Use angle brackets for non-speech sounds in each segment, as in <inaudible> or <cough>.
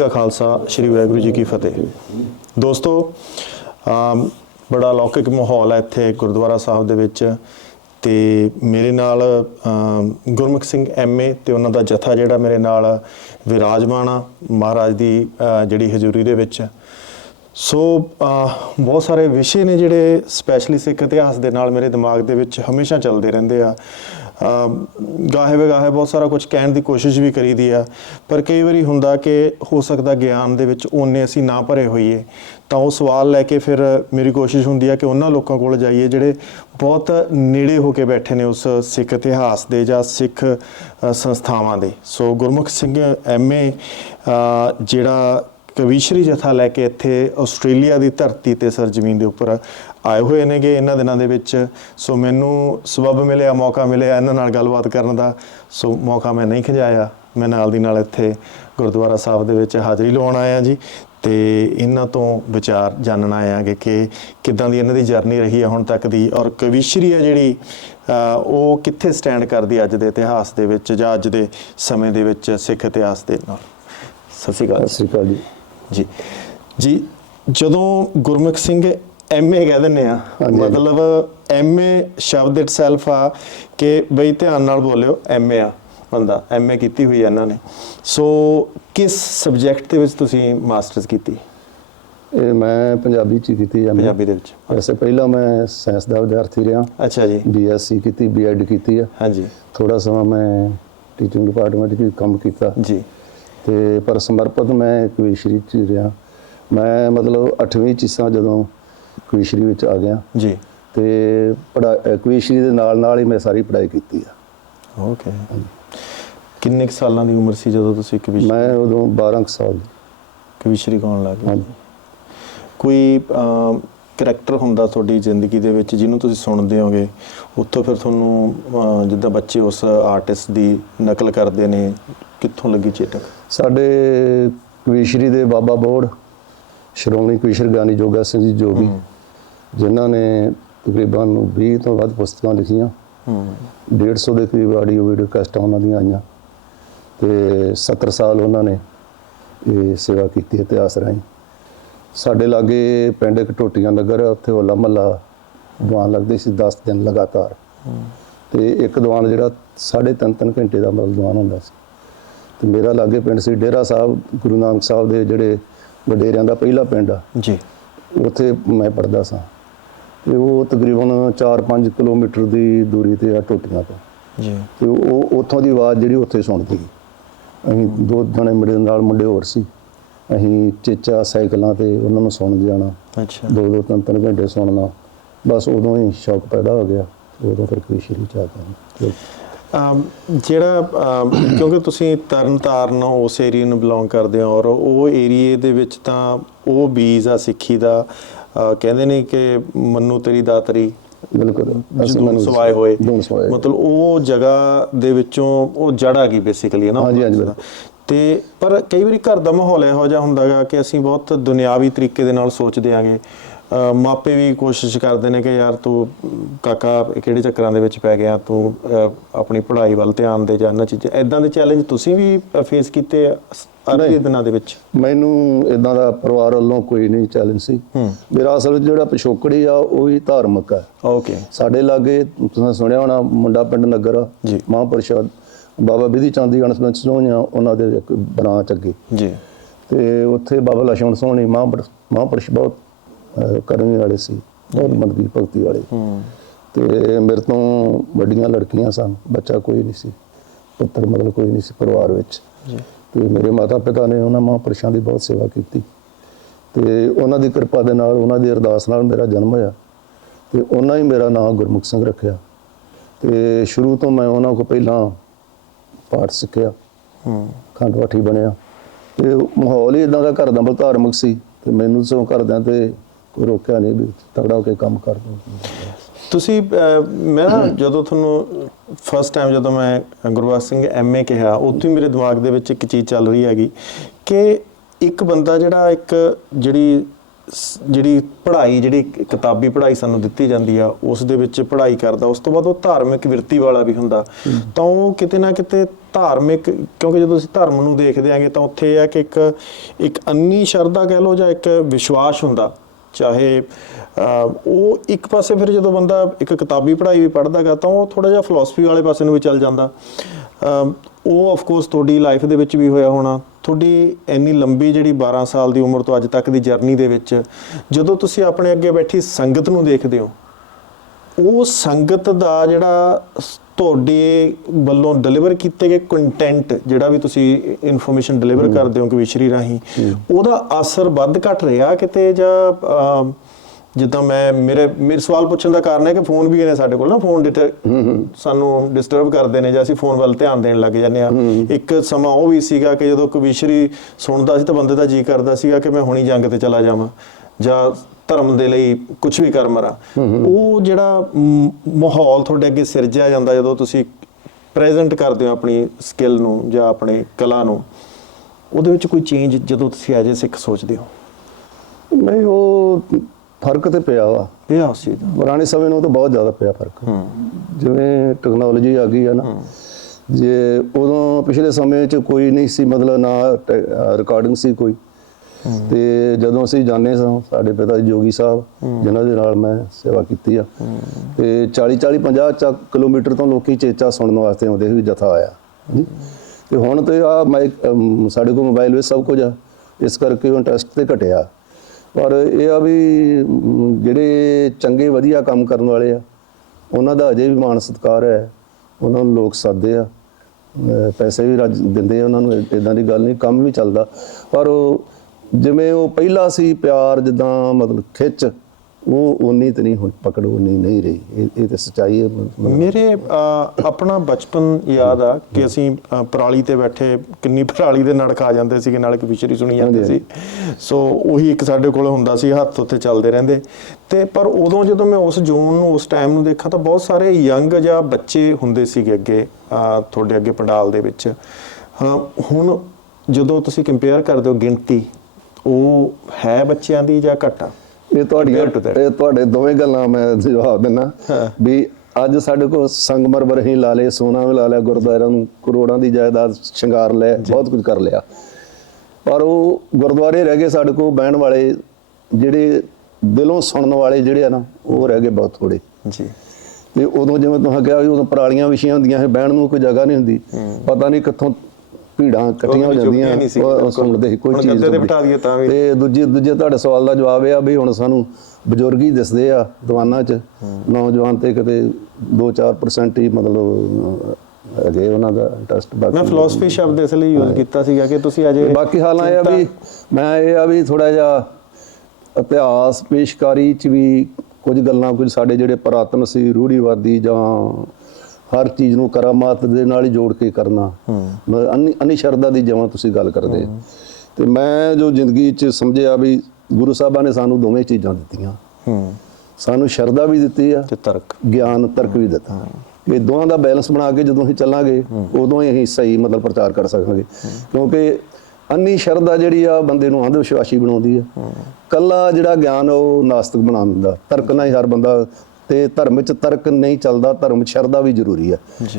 ਕਾ ਖਾਲਸਾ, ਸ੍ਰੀ ਵਾਹਿਗੁਰੂ ਜੀ ਕੀ ਫਤਿਹ। ਦੋਸਤੋ ਬੜਾ ਲੌਕਿਕ ਮਾਹੌਲ ਹੈ ਇੱਥੇ ਗੁਰਦੁਆਰਾ ਸਾਹਿਬ ਦੇ ਵਿੱਚ ਤੇ ਮੇਰੇ ਨਾਲ ਗੁਰਮੁਖ ਸਿੰਘ ਐਮਏ ਤੇ ਉਹਨਾਂ ਦਾ ਜਥਾ ਜਿਹੜਾ ਮੇਰੇ ਨਾਲ ਵਿਰਾਜਮਾਨ ਆ, ਮਹਾਰਾਜ ਦੀ ਜਿਹੜੀ ਹਜ਼ੂਰੀ ਦੇ ਵਿੱਚ। ਸੋ ਬਹੁਤ ਸਾਰੇ ਵਿਸ਼ੇ ਨੇ ਜਿਹੜੇ ਸਪੈਸ਼ਲੀ ਸਿੱਖ ਇਤਿਹਾਸ ਦੇ ਨਾਲ ਮੇਰੇ ਦਿਮਾਗ ਦੇ ਵਿੱਚ ਹਮੇਸ਼ਾ ਚੱਲਦੇ ਰਹਿੰਦੇ ਆ। ਗਾਹੇ ਵਗਾਹੇ ਬਹੁਤ ਸਾਰਾ ਕੁਝ ਕਹਿਣ ਦੀ ਕੋਸ਼ਿਸ਼ ਵੀ ਕਰੀ ਦੀ ਆ। ਪਰ ਕਈ ਵਾਰੀ ਹੁੰਦਾ ਕਿ ਹੋ ਸਕਦਾ ਗਿਆਨ ਦੇ ਵਿੱਚ ਉਹਨੇ ਅਸੀਂ ਨਾ ਭਰੇ ਹੋਈਏ। ਤਾਂ ਉਹ ਸਵਾਲ ਲੈ ਕੇ ਫਿਰ ਮੇਰੀ ਕੋਸ਼ਿਸ਼ ਹੁੰਦੀ ਆ ਕਿ ਉਹਨਾਂ ਲੋਕਾਂ ਕੋਲ ਜਾਈਏ ਜਿਹੜੇ ਬਹੁਤ ਨੇੜੇ ਹੋ ਕੇ ਬੈਠੇ ਨੇ ਉਸ ਸਿੱਖ ਇਤਿਹਾਸ ਦੇ ਜਾਂ ਸਿੱਖ ਸੰਸਥਾਵਾਂ ਦੇ। ਸੋ ਗੁਰਮੁਖ ਸਿੰਘ ਐਮਏ ਜਿਹੜਾ ਕਵੀਸ਼ਰੀ ਜਥਾ ਲੈ ਕੇ ਇੱਥੇ ਆਸਟ੍ਰੇਲੀਆ ਦੀ ਧਰਤੀ ਤੇ ਸਰਜ਼ਮੀਨ ਦੇ ਉੱਪਰ ਆਏ ਹੋਏ ਨੇਗੇ ਇਹਨਾਂ ਦਿਨਾਂ ਦੇ ਵਿੱਚ। ਸੋ ਮੈਨੂੰ ਸਬਬ ਮਿਲਿਆ ਮੌਕਾ ਮਿਲਿਆ ਇਹਨਾਂ ਨਾਲ ਗੱਲਬਾਤ ਕਰਨ ਦਾ। ਸੋ ਮੌਕਾ ਮੈਂ ਨਹੀਂ ਖਿਜਾਇਆ। ਮੈਂ ਨਾਲ ਦੀ ਨਾਲ ਇੱਥੇ ਗੁਰਦੁਆਰਾ ਸਾਹਿਬ ਦੇ ਵਿੱਚ ਹਾਜ਼ਰੀ ਲਵਾਉਣ ਆਇਆ ਜੀ। ਤੇ ਇਹਨਾਂ ਤੋਂ ਵਿਚਾਰ ਜਾਣਨ ਆਇਆਗੇ ਕਿ ਕਿੱਦਾਂ ਦੀ ਇਹਨਾਂ ਦੀ ਜਰਨੀ ਰਹੀ ਹੈ ਹੁਣ ਤੱਕ ਦੀ। ਔਰ ਕਵੀਸ਼ਰੀ ਹੈ ਜਿਹੜੀ ਉਹ ਕਿੱਥੇ ਸਟੈਂਡ ਕਰਦੀ ਅੱਜ ਦੇ ਇਤਿਹਾਸ ਦੇ ਵਿੱਚ ਜਾਂ ਅੱਜ ਦੇ ਸਮੇਂ ਦੇ ਵਿੱਚ ਸਿੱਖ ਇਤਿਹਾਸ ਦੇ ਨਾਲ? ਸਤਿ ਸ਼੍ਰੀ ਅਕਾਲ। ਸਤਿ ਸ੍ਰੀ ਅਕਾਲ ਜੀ। ਜੀ। ਜੀ ਜਦੋਂ ਗੁਰਮੁਖ ਸਿੰਘ ਐਮਏ ਕਹਿ ਦਿੰਦੇ ਆ। ਮਤਲਬ ਐਮਏ ਸ਼ਬਦ ਇਟਸੈਲਫ ਆ ਕਿ ਬਈ ਧਿਆਨ ਨਾਲ ਬੋਲਿਓ ਐਮਏ ਆ ਬੰਦਾ। ਐਮਏ ਕੀਤੀ ਹੋਈ ਹੈ ਇਹਨਾਂ ਨੇ। ਸੋ ਕਿਸ ਸਬਜੈਕਟ ਦੇ ਵਿੱਚ ਤੁਸੀਂ ਮਾਸਟਰਸ ਕੀਤੀ? ਇਹ ਮੈਂ ਪੰਜਾਬੀ ਚ ਕੀਤੀ ਜਾਂ ਪੰਜਾਬੀ ਦੇ ਵਿੱਚ। ਵੈਸੇ ਪਹਿਲਾਂ ਮੈਂ ਸਾਇੰਸ ਦਾ ਵਿਦਿਆਰਥੀ ਰਿਹਾ। ਅੱਛਾ ਜੀ। ਬੀਐਸਸੀ ਕੀਤੀ ਬੀਐਡ ਕੀਤੀ ਆ। ਹਾਂਜੀ। ਥੋੜਾ ਸਮਾਂ ਮੈਂ ਟੀਚਿੰਗ ਡਿਪਾਰਟਮੈਂਟ 'ਚ ਵੀ ਕੰਮ ਕੀਤਾ। ਜੀ। ਤੇ ਪਰ ਸਮਰਪਿਤ ਮੈਂ ਕਵੀਸ਼ਰੀ ਚ ਰਿਹਾ। ਮੈਂ ਮਤਲਬ 8ਵੀਂ ਚ ਸਾਂ ਜਦੋਂ ਕਵੀਸ਼ਰੀ ਵਿੱਚ ਆ ਗਿਆ। ਜੀ। ਤੇ ਪੜਾ ਕਵੀਸ਼ਰੀ ਦੇ ਨਾਲ ਨਾਲ ਹੀ ਮੈਂ ਸਾਰੀ ਪੜ੍ਹਾਈ ਕੀਤੀ ਆ। ਓਕੇ। ਕਿੰਨੇ ਕੁ ਸਾਲਾਂ ਦੀ ਉਮਰ ਸੀ ਜਦੋਂ ਤੁਸੀਂ ਕਵਿਸ਼ ਮੈਂ ਉਦੋਂ 12 ਕੁ ਸਾਲ ਦੀ। ਕਵਿਸ਼ਰੀ ਗਾਉਣ ਲੱਗ ਗਏ? ਕੋਈ ਕਰੈਕਟਰ ਹੁੰਦਾ ਤੁਹਾਡੀ ਜ਼ਿੰਦਗੀ ਦੇ ਵਿੱਚ ਜਿਹਨੂੰ ਤੁਸੀਂ ਸੁਣਦੇ ਹੋਗੇ? ਉੱਥੋਂ ਫਿਰ ਤੁਹਾਨੂੰ ਜਿੱਦਾਂ ਬੱਚੇ ਉਸ ਆਰਟਿਸਟ ਦੀ ਨਕਲ ਕਰਦੇ ਨੇ ਕਿੱਥੋਂ ਲੱਗੀ ਚੇਟਕ ਸਾਡੇ ਕਵੀਸ਼ਰੀ ਦੇ ਬਾਬਾ ਬੋੜ ਸ਼੍ਰੋਮਣੀ ਕਵੀਸ਼ਰ ਗਿਆਨੀ ਜੋਗਾ ਸਿੰਘ ਜੀ ਜੋਗੀ ਜਿਨ੍ਹਾਂ ਨੇ ਤਕਰੀਬਨ 20 ਤੋਂ ਵੱਧ ਪੁਸਤਕਾਂ ਲਿਖੀਆਂ। ਹੂੰ। 150 ਦੇ ਕਰੀਬ ਆਡੀਓ ਵੀਡੀਓ ਕੈਸਟਾਂ ਉਹਨਾਂ ਦੀਆਂ ਆਈਆਂ ਤੇ 70 ਸਾਲ ਉਹਨਾਂ ਨੇ ਇਹ ਸੇਵਾ ਕੀਤੀ ਇਤਿਹਾਸ ਰਾਹੀਂ। ਸਾਡੇ ਲਾਗੇ ਪਿੰਡ ਇੱਕ ਟੋਟੀਆਂ ਨਗਰ ਉੱਥੇ ਹੋਲਾ ਮਹੱਲਾ ਦੀਵਾਨ ਲੱਗਦੇ ਸੀ 10 ਦਿਨ ਲਗਾਤਾਰ। ਤੇ ਇੱਕ ਦੀਵਾਨ ਜਿਹੜਾ ਸਾਢੇ ਤਿੰਨ ਤਿੰਨ ਘੰਟੇ ਦਾ ਮਤਲਬ ਦੀਵਾਨ ਹੁੰਦਾ ਸੀ। ਤੇ ਮੇਰਾ ਲਾਗੇ ਪਿੰਡ ਸੀ ਡੇਰਾ ਸਾਹਿਬ ਗੁਰੂ ਨਾਨਕ ਸਾਹਿਬ ਦੇ ਜਿਹੜੇ ਵਡੇਰਿਆਂ ਦਾ ਪਹਿਲਾ ਪਿੰਡ ਆ। ਜੀ। ਉੱਥੇ ਮੈਂ ਪੜਦਾ ਸਾਂ। ਤੇ ਉਹ ਤਕਰੀਬਨ 4-5 ਕਿਲੋਮੀਟਰ ਦੀ ਦੂਰੀ ਤੇ ਆ ਟੋਟੀਆਂ ਤੋਂ। ਜੀ। ਤੇ ਉਹ ਉੱਥੋਂ ਦੀ ਆਵਾਜ਼ ਜਿਹੜੀ ਉੱਥੇ ਸੁਣਦੀ। ਅਸੀਂ ਦੋ ਜਣੇ ਮੇਰੇ ਨਾਲ ਮੁੰਡੇ ਹੋਰ ਸੀ। ਅਸੀਂ ਚੇਚਾ ਸਾਈਕਲਾਂ ਤੇ ਉਹਨਾਂ ਨੂੰ ਸੁਣ ਜਾਣਾ। ਅੱਛਾ। ਦੋ ਦੋ ਤਿੰਨ ਤਿੰਨ ਘੰਟੇ ਸੁਣਨਾ। ਬਸ ਉਦੋਂ ਹੀ ਸ਼ੌਕ ਪੈਦਾ ਹੋ ਗਿਆ। ਉਦੋਂ ਫਿਰ ਕੋਈ ਸ਼ੁਰੂ ਚ ਆ ਗਿਆ ਜਿਹੜਾ ਕਿਉਂਕਿ ਤੁਸੀਂ ਤਰਨ ਤਾਰਨ ਉਸ ਏਰੀਆ ਨੂੰ ਬਿਲੋਂਗ ਕਰਦੇ ਹੋ ਔਰ ਉਹ ਏਰੀਏ ਦੇ ਵਿੱਚ ਤਾਂ ਉਹ ਬੀਜ ਆ ਸਿੱਖੀ ਦਾ। ਕਹਿੰਦੇ ਨੇ ਕਿ ਮੰਨੂ ਤੇਰੀ ਦਾਤਰੀ। ਬਿਲਕੁਲ। ਜਦੋਂ ਮੈਨੂੰ ਸਵਾਏ ਹੋਏ। ਮਤਲਬ ਉਹ ਜਗ੍ਹਾ ਦੇ ਵਿੱਚੋਂ ਉਹ ਜੜ ਆ ਗਈ ਬੇਸਿਕਲੀ ਹੈ ਨਾ? ਹਾਂਜੀ, ਹਾਂਜੀ, ਤੇ ਪਰ ਕਈ ਵਾਰੀ ਘਰ ਦਾ ਮਾਹੌਲ ਇਹੋ ਜਿਹਾ ਹੁੰਦਾਗਾ ਕਿ ਅਸੀਂ ਬਹੁਤ ਦੁਨਿਆਵੀ ਤਰੀਕੇ ਦੇ ਨਾਲ ਸੋਚਦੇ ਆਂਗੇ। ਮਾਪੇ ਵੀ ਕੋਸ਼ਿਸ਼ ਕਰਦੇ ਨੇ ਕਿ ਯਾਰ ਤੂੰ ਕਾਕਾ ਕਿਹੜੇ ਚੱਕਰਾਂ ਦੇ ਵਿੱਚ ਪੈ ਗਿਆ? ਤੂੰ ਆਪਣੀ ਪੜ੍ਹਾਈ ਵੱਲ ਧਿਆਨ ਦੇ ਜਾਂ ਇਹਨਾਂ ਚੀਜ਼ਾਂ। ਐਦਾਂ ਦੇ ਚੈਲੰਜ ਤੁਸੀਂ ਵੀ ਫੇਸ ਕੀਤੇ ਦੇ ਨਹੀਂ। ਦਿਨਾਂ ਦੇ ਵਿੱਚ। ਮੈਨੂੰ ਇਦਾਂ ਦਾ ਪਰਿਵਾਰ ਵੱਲੋਂ ਕੋਈ ਨਹੀਂ ਚੈਲੰਜ ਸੀ। ਹੂੰ। ਮੇਰਾ ਅਸਲ ਵਿੱਚ ਜਿਹੜਾ ਪਿਛੋਕੜੀ ਆ ਉਹ ਵੀ ਧਾਰਮਿਕ ਆ। ਓਕੇ ਸਾਡੇ ਲਾਗੇ ਤੁਸੀਂ ਸੁਣਿਆ ਹੋਣਾ ਮੁੰਡਾ ਪਿੰਡ ਨਗਰ ਜੀ। ਬਾਬਾ ਬਿਧੀ ਚੰਦੀ ਅਨਸਬੰਸ ਸੋਹਣਿਆ ਉਹਨਾਂ ਦੇ ਇੱਕ ਬ੍ਰਾਂਚ ਅੱਗੇ। ਜੀ। ਤੇ ਉੱਥੇ ਬਾਬਾ ਲਛਮਣ ਸੋਹਣੀ ਮਹਾਂਪੁਰਸ਼ ਬਹੁਤ ਕਰਮੀ ਵਾਲੇ ਸੀ ਬਹੁਤ ਮੰਦਗੀ ਭਗਤੀ ਵਾਲੇ। ਹੂੰ। ਤੇ ਮੇਰੇ ਤੋਂ ਵੱਡੀਆਂ ਲੜਕੀਆਂ ਸਨ ਬੱਚਾ ਕੋਈ ਨਹੀਂ ਸੀ ਪੁੱਤਰ ਮਤਲਬ ਕੋਈ ਨਹੀਂ ਸੀ ਪਰਿਵਾਰ ਵਿੱਚ। ਜੀ। ਤੇ ਮੇਰੇ ਮਾਤਾ ਪਿਤਾ ਨੇ ਉਹਨਾਂ ਮਹਾਂਪੁਰਸ਼ਾਂ ਦੀ ਬਹੁਤ ਸੇਵਾ ਕੀਤੀ। ਤੇ ਉਹਨਾਂ ਦੀ ਕਿਰਪਾ ਦੇ ਨਾਲ ਉਹਨਾਂ ਦੀ ਅਰਦਾਸ ਨਾਲ ਮੇਰਾ ਜਨਮ ਹੋਇਆ। ਤੇ ਉਹਨਾਂ ਹੀ ਮੇਰਾ ਨਾਮ ਗੁਰਮੁਖ ਸਿੰਘ ਰੱਖਿਆ। ਤੇ ਸ਼ੁਰੂ ਤੋਂ ਮੈਂ ਉਹਨਾਂ ਕੋਲ ਪਹਿਲਾਂ ਪਾਠ ਸਿੱਖਿਆ। ਹੂੰ। ਖੰਡਵਾਠੀ ਬਣਿਆ। ਤੇ ਮਾਹੌਲ ਹੀ ਇਦਾਂ ਦਾ ਘਰ ਦਾ ਬਹੁਤ ਧਾਰਮਿਕ ਸੀ। ਤੇ ਮੈਨੂੰ ਸੋ ਘਰਦਿਆਂ ਤੇ ਕੋਈ ਰੋਕਿਆ ਨਹੀਂ ਵੀ ਤਗੜਾ ਹੋ ਕੇ ਕੰਮ ਕਰ। ਦੋ ਤੁਸੀਂ ਮੈਂ ਨਾ ਜਦੋਂ ਤੁਹਾਨੂੰ ਫਸਟ ਟਾਈਮ ਜਦੋਂ ਮੈਂ ਗੁਰਬਖਸ਼ ਸਿੰਘ ਐਮਏ ਕਿਹਾ ਉੱਥੇ ਹੀ ਮੇਰੇ ਦਿਮਾਗ ਦੇ ਵਿੱਚ ਇੱਕ ਚੀਜ਼ ਚੱਲ ਰਹੀ ਹੈਗੀ ਕਿ ਇੱਕ ਬੰਦਾ ਜਿਹੜਾ ਇੱਕ ਜਿਹੜੀ ਜਿਹੜੀ ਪੜ੍ਹਾਈ ਜਿਹੜੀ ਕਿਤਾਬੀ ਪੜ੍ਹਾਈ ਸਾਨੂੰ ਦਿੱਤੀ ਜਾਂਦੀ ਆ ਉਸ ਦੇ ਵਿੱਚ ਪੜ੍ਹਾਈ ਕਰਦਾ ਉਸ ਤੋਂ ਬਾਅਦ ਉਹ ਧਾਰਮਿਕ ਵਿਰਤੀ ਵਾਲਾ ਵੀ ਹੁੰਦਾ। ਤਾਂ ਉਹ ਕਿਤੇ ਨਾ ਕਿਤੇ ਧਾਰਮਿਕ ਕਿਉਂਕਿ ਜਦੋਂ ਅਸੀਂ ਧਰਮ ਨੂੰ ਦੇਖਦੇ ਆਂਗੇ ਤਾਂ ਉੱਥੇ ਇਹ ਆ ਕਿ ਇੱਕ ਇੱਕ ਅੰਨੀ ਸ਼ਰਧਾ ਕਹਿ ਲਓ ਜਾਂ ਇੱਕ ਵਿਸ਼ਵਾਸ ਹੁੰਦਾ। ਚਾਹੇ ਉਹ ਇੱਕ ਪਾਸੇ ਫਿਰ ਜਦੋਂ ਬੰਦਾ ਇੱਕ ਕਿਤਾਬੀ ਪੜ੍ਹਾਈ ਵੀ ਪੜ੍ਹਦਾਗਾ ਤਾਂ ਉਹ ਥੋੜਾ ਜਿਹਾ ਫਿਲਾਸਫੀ ਵਾਲੇ ਪਾਸੇ ਨੂੰ ਵੀ ਚੱਲ ਜਾਂਦਾ। ਉਹ ਆਫ ਕੋਰਸ ਤੁਹਾਡੀ ਲਾਈਫ ਦੇ ਵਿੱਚ ਵੀ ਹੋਇਆ ਹੋਣਾ। ਤੁਹਾਡੀ ਇੰਨੀ ਲੰਬੀ ਜਿਹੜੀ 12 ਸਾਲ ਦੀ ਉਮਰ ਤੋਂ ਅੱਜ ਤੱਕ ਦੀ ਜਰਨੀ ਦੇ ਵਿੱਚ, ਜਦੋਂ ਤੁਸੀਂ ਆਪਣੇ ਅੱਗੇ ਬੈਠੀ ਸੰਗਤ ਨੂੰ ਦੇਖਦੇ ਹੋ, ਉਹ ਸੰਗਤ ਦਾ ਜਿਹੜਾ ਤੁਹਾਡੇ ਵੱਲੋਂ ਡਿਲੀਵਰ ਕੀਤੇ ਗਏ ਕੰਟੈਂਟ ਜਿਹੜਾ ਵੀ ਤੁਸੀਂ ਇਨਫੋਰਮੇਸ਼ਨ ਡਿਲੀਵਰ ਕਰਦੇ ਹੋ ਕਵਿਸ਼ਰੀ ਰਾਹੀਂ ਉਹਦਾ ਅਸਰ ਵੱਧ ਘਟ ਰਿਹਾ ਕਿਤੇ ਜਾਂ ਜਿੱਦਾਂ ਮੈਂ ਮੇਰੇ ਮੇਰੇ ਸਵਾਲ ਪੁੱਛਣ ਦਾ ਕਾਰਨ ਹੈ ਕਿ ਫੋਨ ਵੀ ਨੇ ਸਾਡੇ ਕੋਲ ਨਾ ਫੋਨ ਸਾਨੂੰ ਡਿਸਟਰਬ ਕਰਦੇ ਨੇ ਜਾਂ ਅਸੀਂ ਫੋਨ ਵੱਲ ਧਿਆਨ ਦੇਣ ਲੱਗ ਜਾਂਦੇ ਆ ਇੱਕ ਸਮਾਂ ਉਹ ਵੀ ਸੀਗਾ ਕਿ ਜਦੋਂ ਕਵਿਸ਼ਰੀ ਸੁਣਦਾ ਸੀ ਤਾਂ ਬੰਦੇ ਦਾ ਜੀ ਕਰਦਾ ਸੀਗਾ ਕਿ ਮੈਂ ਹੁਣੀ ਜੰਗ ਤੇ ਚਲਾ ਜਾਵਾਂ ਜਾਂ ਧਰਮ ਦੇ ਲਈ ਕੁਝ ਵੀ ਕਰ ਮਰਾਂ ਉਹ ਜਿਹੜਾ ਮਾਹੌਲ ਤੁਹਾਡੇ ਅੱਗੇ ਸਿਰਜਿਆ ਜਾਂਦਾ ਜਦੋਂ ਤੁਸੀਂ ਪ੍ਰੈਜ਼ੈਂਟ ਕਰਦੇ ਹੋ ਆਪਣੀ ਸਕਿੱਲ ਨੂੰ ਜਾਂ ਆਪਣੀ ਕਲਾ ਨੂੰ ਉਹਦੇ ਵਿੱਚ ਕੋਈ ਚੇਂਜ ਜਦੋਂ ਤੁਸੀਂ ਐਜ ਸਿੱਖ ਸੋਚਦੇ ਹੋ? ਨਹੀਂ ਉਹ ਫ਼ਰਕ ਤੇ ਪਿਆ ਵਾ। ਚੀਜ਼ ਦਾ। ਪੁਰਾਣੇ ਸਮੇਂ ਨਾਲੋਂ ਤਾਂ ਬਹੁਤ ਜ਼ਿਆਦਾ ਪਿਆ ਫ਼ਰਕ। ਹੂੰ। ਜਿਵੇਂ ਟੈਕਨੋਲੋਜੀ ਆ ਗਈ ਆ ਨਾ। ਜੇ ਉਦੋਂ ਪਿਛਲੇ ਸਮੇਂ 'ਚ ਕੋਈ ਨਹੀਂ ਸੀ ਮਤਲਬ ਨਾ ਰਿਕਾਰਡਿੰਗ ਸੀ ਕੋਈ। ਤੇ ਜਦੋਂ ਅਸੀਂ ਜਾਣੇ ਸਾਂ ਸਾਡੇ ਪਿਤਾ ਜੀ ਜੋਗੀ ਸਾਹਿਬ ਜਿਨ੍ਹਾਂ ਦੇ ਨਾਲ ਮੈਂ ਸੇਵਾ ਕੀਤੀ ਆ। ਤੇ 40 40 50 ਚੱਕ ਕਿਲੋਮੀਟਰ ਤੋਂ ਲੋਕੀ ਚੇਚਾ ਸੁਣਨ ਵਾਸਤੇ ਆਉਂਦੇ ਸੀ ਜਥਾ ਆਇਆ। ਜੀ ਤੇ ਹੁਣ ਤੇ ਆ ਸਾਡੇ ਕੋਲ ਮੋਬਾਈਲ ਵਿੱਚ ਸਭ ਕੁਝ ਆ। ਇਸ ਕਰਕੇ ਉਹ ਇੰਟਰਸਟ ਤੇ ਘਟਿਆ। ਪਰ ਇਹ ਆ ਵੀ ਜਿਹੜੇ ਚੰਗੇ ਵਧੀਆ ਕੰਮ ਕਰਨ ਵਾਲੇ ਆ ਉਹਨਾਂ ਦਾ ਅਜੇ ਵੀ ਮਾਣ ਸਤਿਕਾਰ ਹੈ। ਉਹਨਾਂ ਨੂੰ ਲੋਕ ਸਾਦੇ ਆ। ਪੈਸੇ ਵੀ ਦਿੰਦੇ ਆ ਉਹਨਾਂ ਨੂੰ ਇਦਾਂ ਦੀ ਗੱਲ ਨਹੀਂ ਕੰਮ ਵੀ ਚੱਲਦਾ। ਪਰ ਉਹ ਜਿਵੇਂ ਉਹ ਪਹਿਲਾ ਸੀ ਪਿਆਰ ਜਿੱਦਾਂ ਮਤਲਬ ਖਿੱਚ ਉਹ ਉਨੀ ਤੇ ਨਹੀਂ ਹੁਣ ਪਕੜ ਉਨੀ ਨਹੀਂ ਰਹੀ। ਇਹ ਤੇ ਸੱਚਾਈ ਹੈ ਮੇਰੇ ਆਪਣਾ ਬਚਪਨ ਯਾਦ ਆ ਕਿ ਅਸੀਂ ਪਰਾਲੀ ਤੇ ਬੈਠੇ ਕਿੰਨੀ ਪਰਾਲੀ ਦੇ ਨੜਕ ਆ ਜਾਂਦੇ ਸੀਗੇ ਨਾਲ ਕਵਿਸ਼ਰੀ ਸੁਣੀ ਜਾਂਦੇ ਸੀ। ਸੋ ਉਹੀ ਇੱਕ ਸਾਡੇ ਕੋਲ ਹੁੰਦਾ ਸੀ ਹੱਥ ਉੱਤੇ ਚੱਲਦੇ ਰਹਿੰਦੇ। ਤੇ ਪਰ ਉਦੋਂ ਜਦੋਂ ਮੈਂ ਉਸ ਜੂਨ ਨੂੰ ਉਸ ਟਾਈਮ ਨੂੰ ਦੇਖਾਂ ਤਾਂ ਬਹੁਤ ਸਾਰੇ ਯੰਗ ਜਾਂ ਬੱਚੇ ਹੁੰਦੇ ਸੀਗੇ ਅੱਗੇ ਤੁਹਾਡੇ ਅੱਗੇ ਪੰਡਾਲ ਦੇ ਵਿੱਚ। ਹਾਂ ਹੁਣ ਜਦੋਂ ਤੁਸੀਂ ਕੰਪੇਅਰ ਕਰਦੇ ਹੋ ਗਿਣਤੀ ਉਹ ਹੈ ਬੱਚਿਆਂ ਦੀ ਜਾਂ ਘੱਟ ਇਹ ਤੁਹਾਡੀਆਂ. ਇਹ ਤੁਹਾਡੇ ਦੋਵੇਂ ਗੱਲਾਂ ਮੈਂ ਜਵਾਬ ਦਿੰਦਾ ਵੀ ਅੱਜ ਸਾਡੇ ਕੋਲ ਸੰਗਮਰਮਰ ਹੀ ਲਾ ਲਏ ਸੋਨਾ ਵੀ ਲਾ ਲਿਆ ਗੁਰਦੁਆਰਿਆਂ ਨੂੰ ਕਰੋੜਾਂ ਦੀ ਜਾਇਦਾਦ ਸ਼ਿੰਗਾਰ ਲਿਆ ਬਹੁਤ ਕੁਝ ਕਰ ਲਿਆ। ਪਰ ਉਹ ਗੁਰਦੁਆਰੇ ਰਹਿ ਗਏ ਸਾਡੇ ਕੋਲ ਬਹਿਣ ਵਾਲੇ ਜਿਹੜੇ ਦਿਲੋਂ ਸੁਣਨ ਵਾਲੇ ਜਿਹੜੇ ਆ ਨਾ ਉਹ ਰਹਿ ਗਏ ਬਹੁਤ ਥੋੜੇ ਜੀ। ਤੇ ਉਦੋਂ ਜਿਵੇਂ ਤੁਸੀਂ ਕਿਹਾ ਉਦੋਂ ਪਰਾਲੀਆਂ ਵਿਛੀਆਂ ਹੁੰਦੀਆਂ ਸੀ ਬਹਿਣ ਨੂੰ ਕੋਈ ਜਗ੍ਹਾ ਨਹੀਂ ਹੁੰਦੀ। ਪਤਾ ਨਹੀਂ ਕਿੱਥੋਂ ਭੀੜਾਂ ਇਕੱਠੀਆਂ ਹੋ ਜਾਂਦੀਆਂ ਉਹ। ਸੁਣਦੇ ਸੀ ਕੋਈ ਚੀਜ਼ ਗੱਦੇ ਤੇ ਤੋਂ ਬਿਠਾ ਦਈਏ ਤਾਂ ਵੀ। ਤੇ ਦੂਜੀ ਦੂਜੇ ਤੁਹਾਡੇ ਸਵਾਲ ਦਾ ਜਵਾਬ ਇਹ ਆ ਵੀ ਹੁਣ ਸਾਨੂੰ ਬਜ਼ੁਰਗ ਹੀ ਦਿਸਦੇ ਆ ਦੀਵਾਨਾਂ 'ਚ। ਨੌਜਵਾਨ ਤੇ ਕਿਤੇ 2-4% ਹੀ ਮਤਲਬ ਹੈਗੇ ਉਹਨਾਂ ਦਾ ਇੰਟਰਸਟ ਮੈਂ ਬਾਕੀ ਫਿਲਾਸਫੀ ਸ਼ਬਦ ਇਸ ਲਈ ਯੂਜ਼ ਕੀਤਾ ਸੀਗਾ ਕਿ ਤੁਸੀਂ ਅਜੇ ਬਾਕੀ ਹਾਲਾਂ ਇਹ ਆ ਵੀ ਮੈਂ ਇਹ ਆ ਵੀ ਥੋੜਾ ਜਿਹਾ ਇਤਿਹਾਸ ਪੇਸ਼ਕਾਰੀ ਚ ਵੀ ਕੁਝ ਗੱਲਾਂ ਕੁਝ ਸਾਡੇ ਜਿਹੜੇ ਪੁਰਾਤਨ ਸੀ ਰੂੜੀਵਾਦੀ ਜਾਂ ਹਰ ਚੀਜ਼ ਨੂੰ ਕਰਾਮਾਤ ਦੇ ਨਾਲ ਹੀ ਜੋੜ ਕੇ ਕਰਨਾ। ਅੰਨੀ ਸ਼ਰਧਾ ਦੀ ਜਿਵੇਂ ਤੁਸੀਂ ਗੱਲ ਕਰਦੇ। ਤੇ ਮੈਂ ਜੋ ਜ਼ਿੰਦਗੀ ਚ ਸਮਝਿਆ ਵੀ ਗੁਰੂ ਸਾਹਿਬਾਂ ਨੇ ਸਾਨੂੰ ਦੋਵੇਂ ਚੀਜ਼ਾਂ ਦਿੱਤੀਆਂ। ਸਾਨੂੰ ਸ਼ਰਧਾ ਵੀ ਦਿੱਤੀ ਆ ਤੇ ਤਰਕ। ਗਿਆਨ ਤਰਕ ਵੀ ਦਿੱਤਾ। ਇਹ ਦੋਵਾਂ ਦਾ ਬੈਲੈਂਸ ਬਣਾ ਕੇ ਜਦੋਂ ਅਸੀਂ ਚੱਲਾਂਗੇ ਉਦੋਂ ਹੀ ਅਸੀਂ ਸਹੀ ਮਤਲਬ ਪ੍ਰਚਾਰ ਕਰ ਸਕਾਂਗੇ। ਕਿਉਂਕਿ ਅੰਨੀ ਸ਼ਰਧਾ ਜਿਹੜੀ ਆ ਬੰਦੇ ਨੂੰ ਅੰਧ ਵਿਸ਼ਵਾਸੀ ਬਣਾਉਂਦੀ ਆ। ਕੱਲਾ ਜਿਹੜਾ ਗਿਆਨ ਉਹ ਨਾਸਤਿਕ ਬਣਾ ਦਿੰਦਾ ਤਰਕ ਨਾਲ ਹੀ ਹਰ ਬੰਦਾ ਤੇ ਧਰਮ ਵਿੱਚ ਤਰਕ ਨਹੀਂ ਚੱਲਦਾ ਧਰਮ ਸ਼ਰਧਾ ਵੀ ਜ਼ਰੂਰੀ ਆ।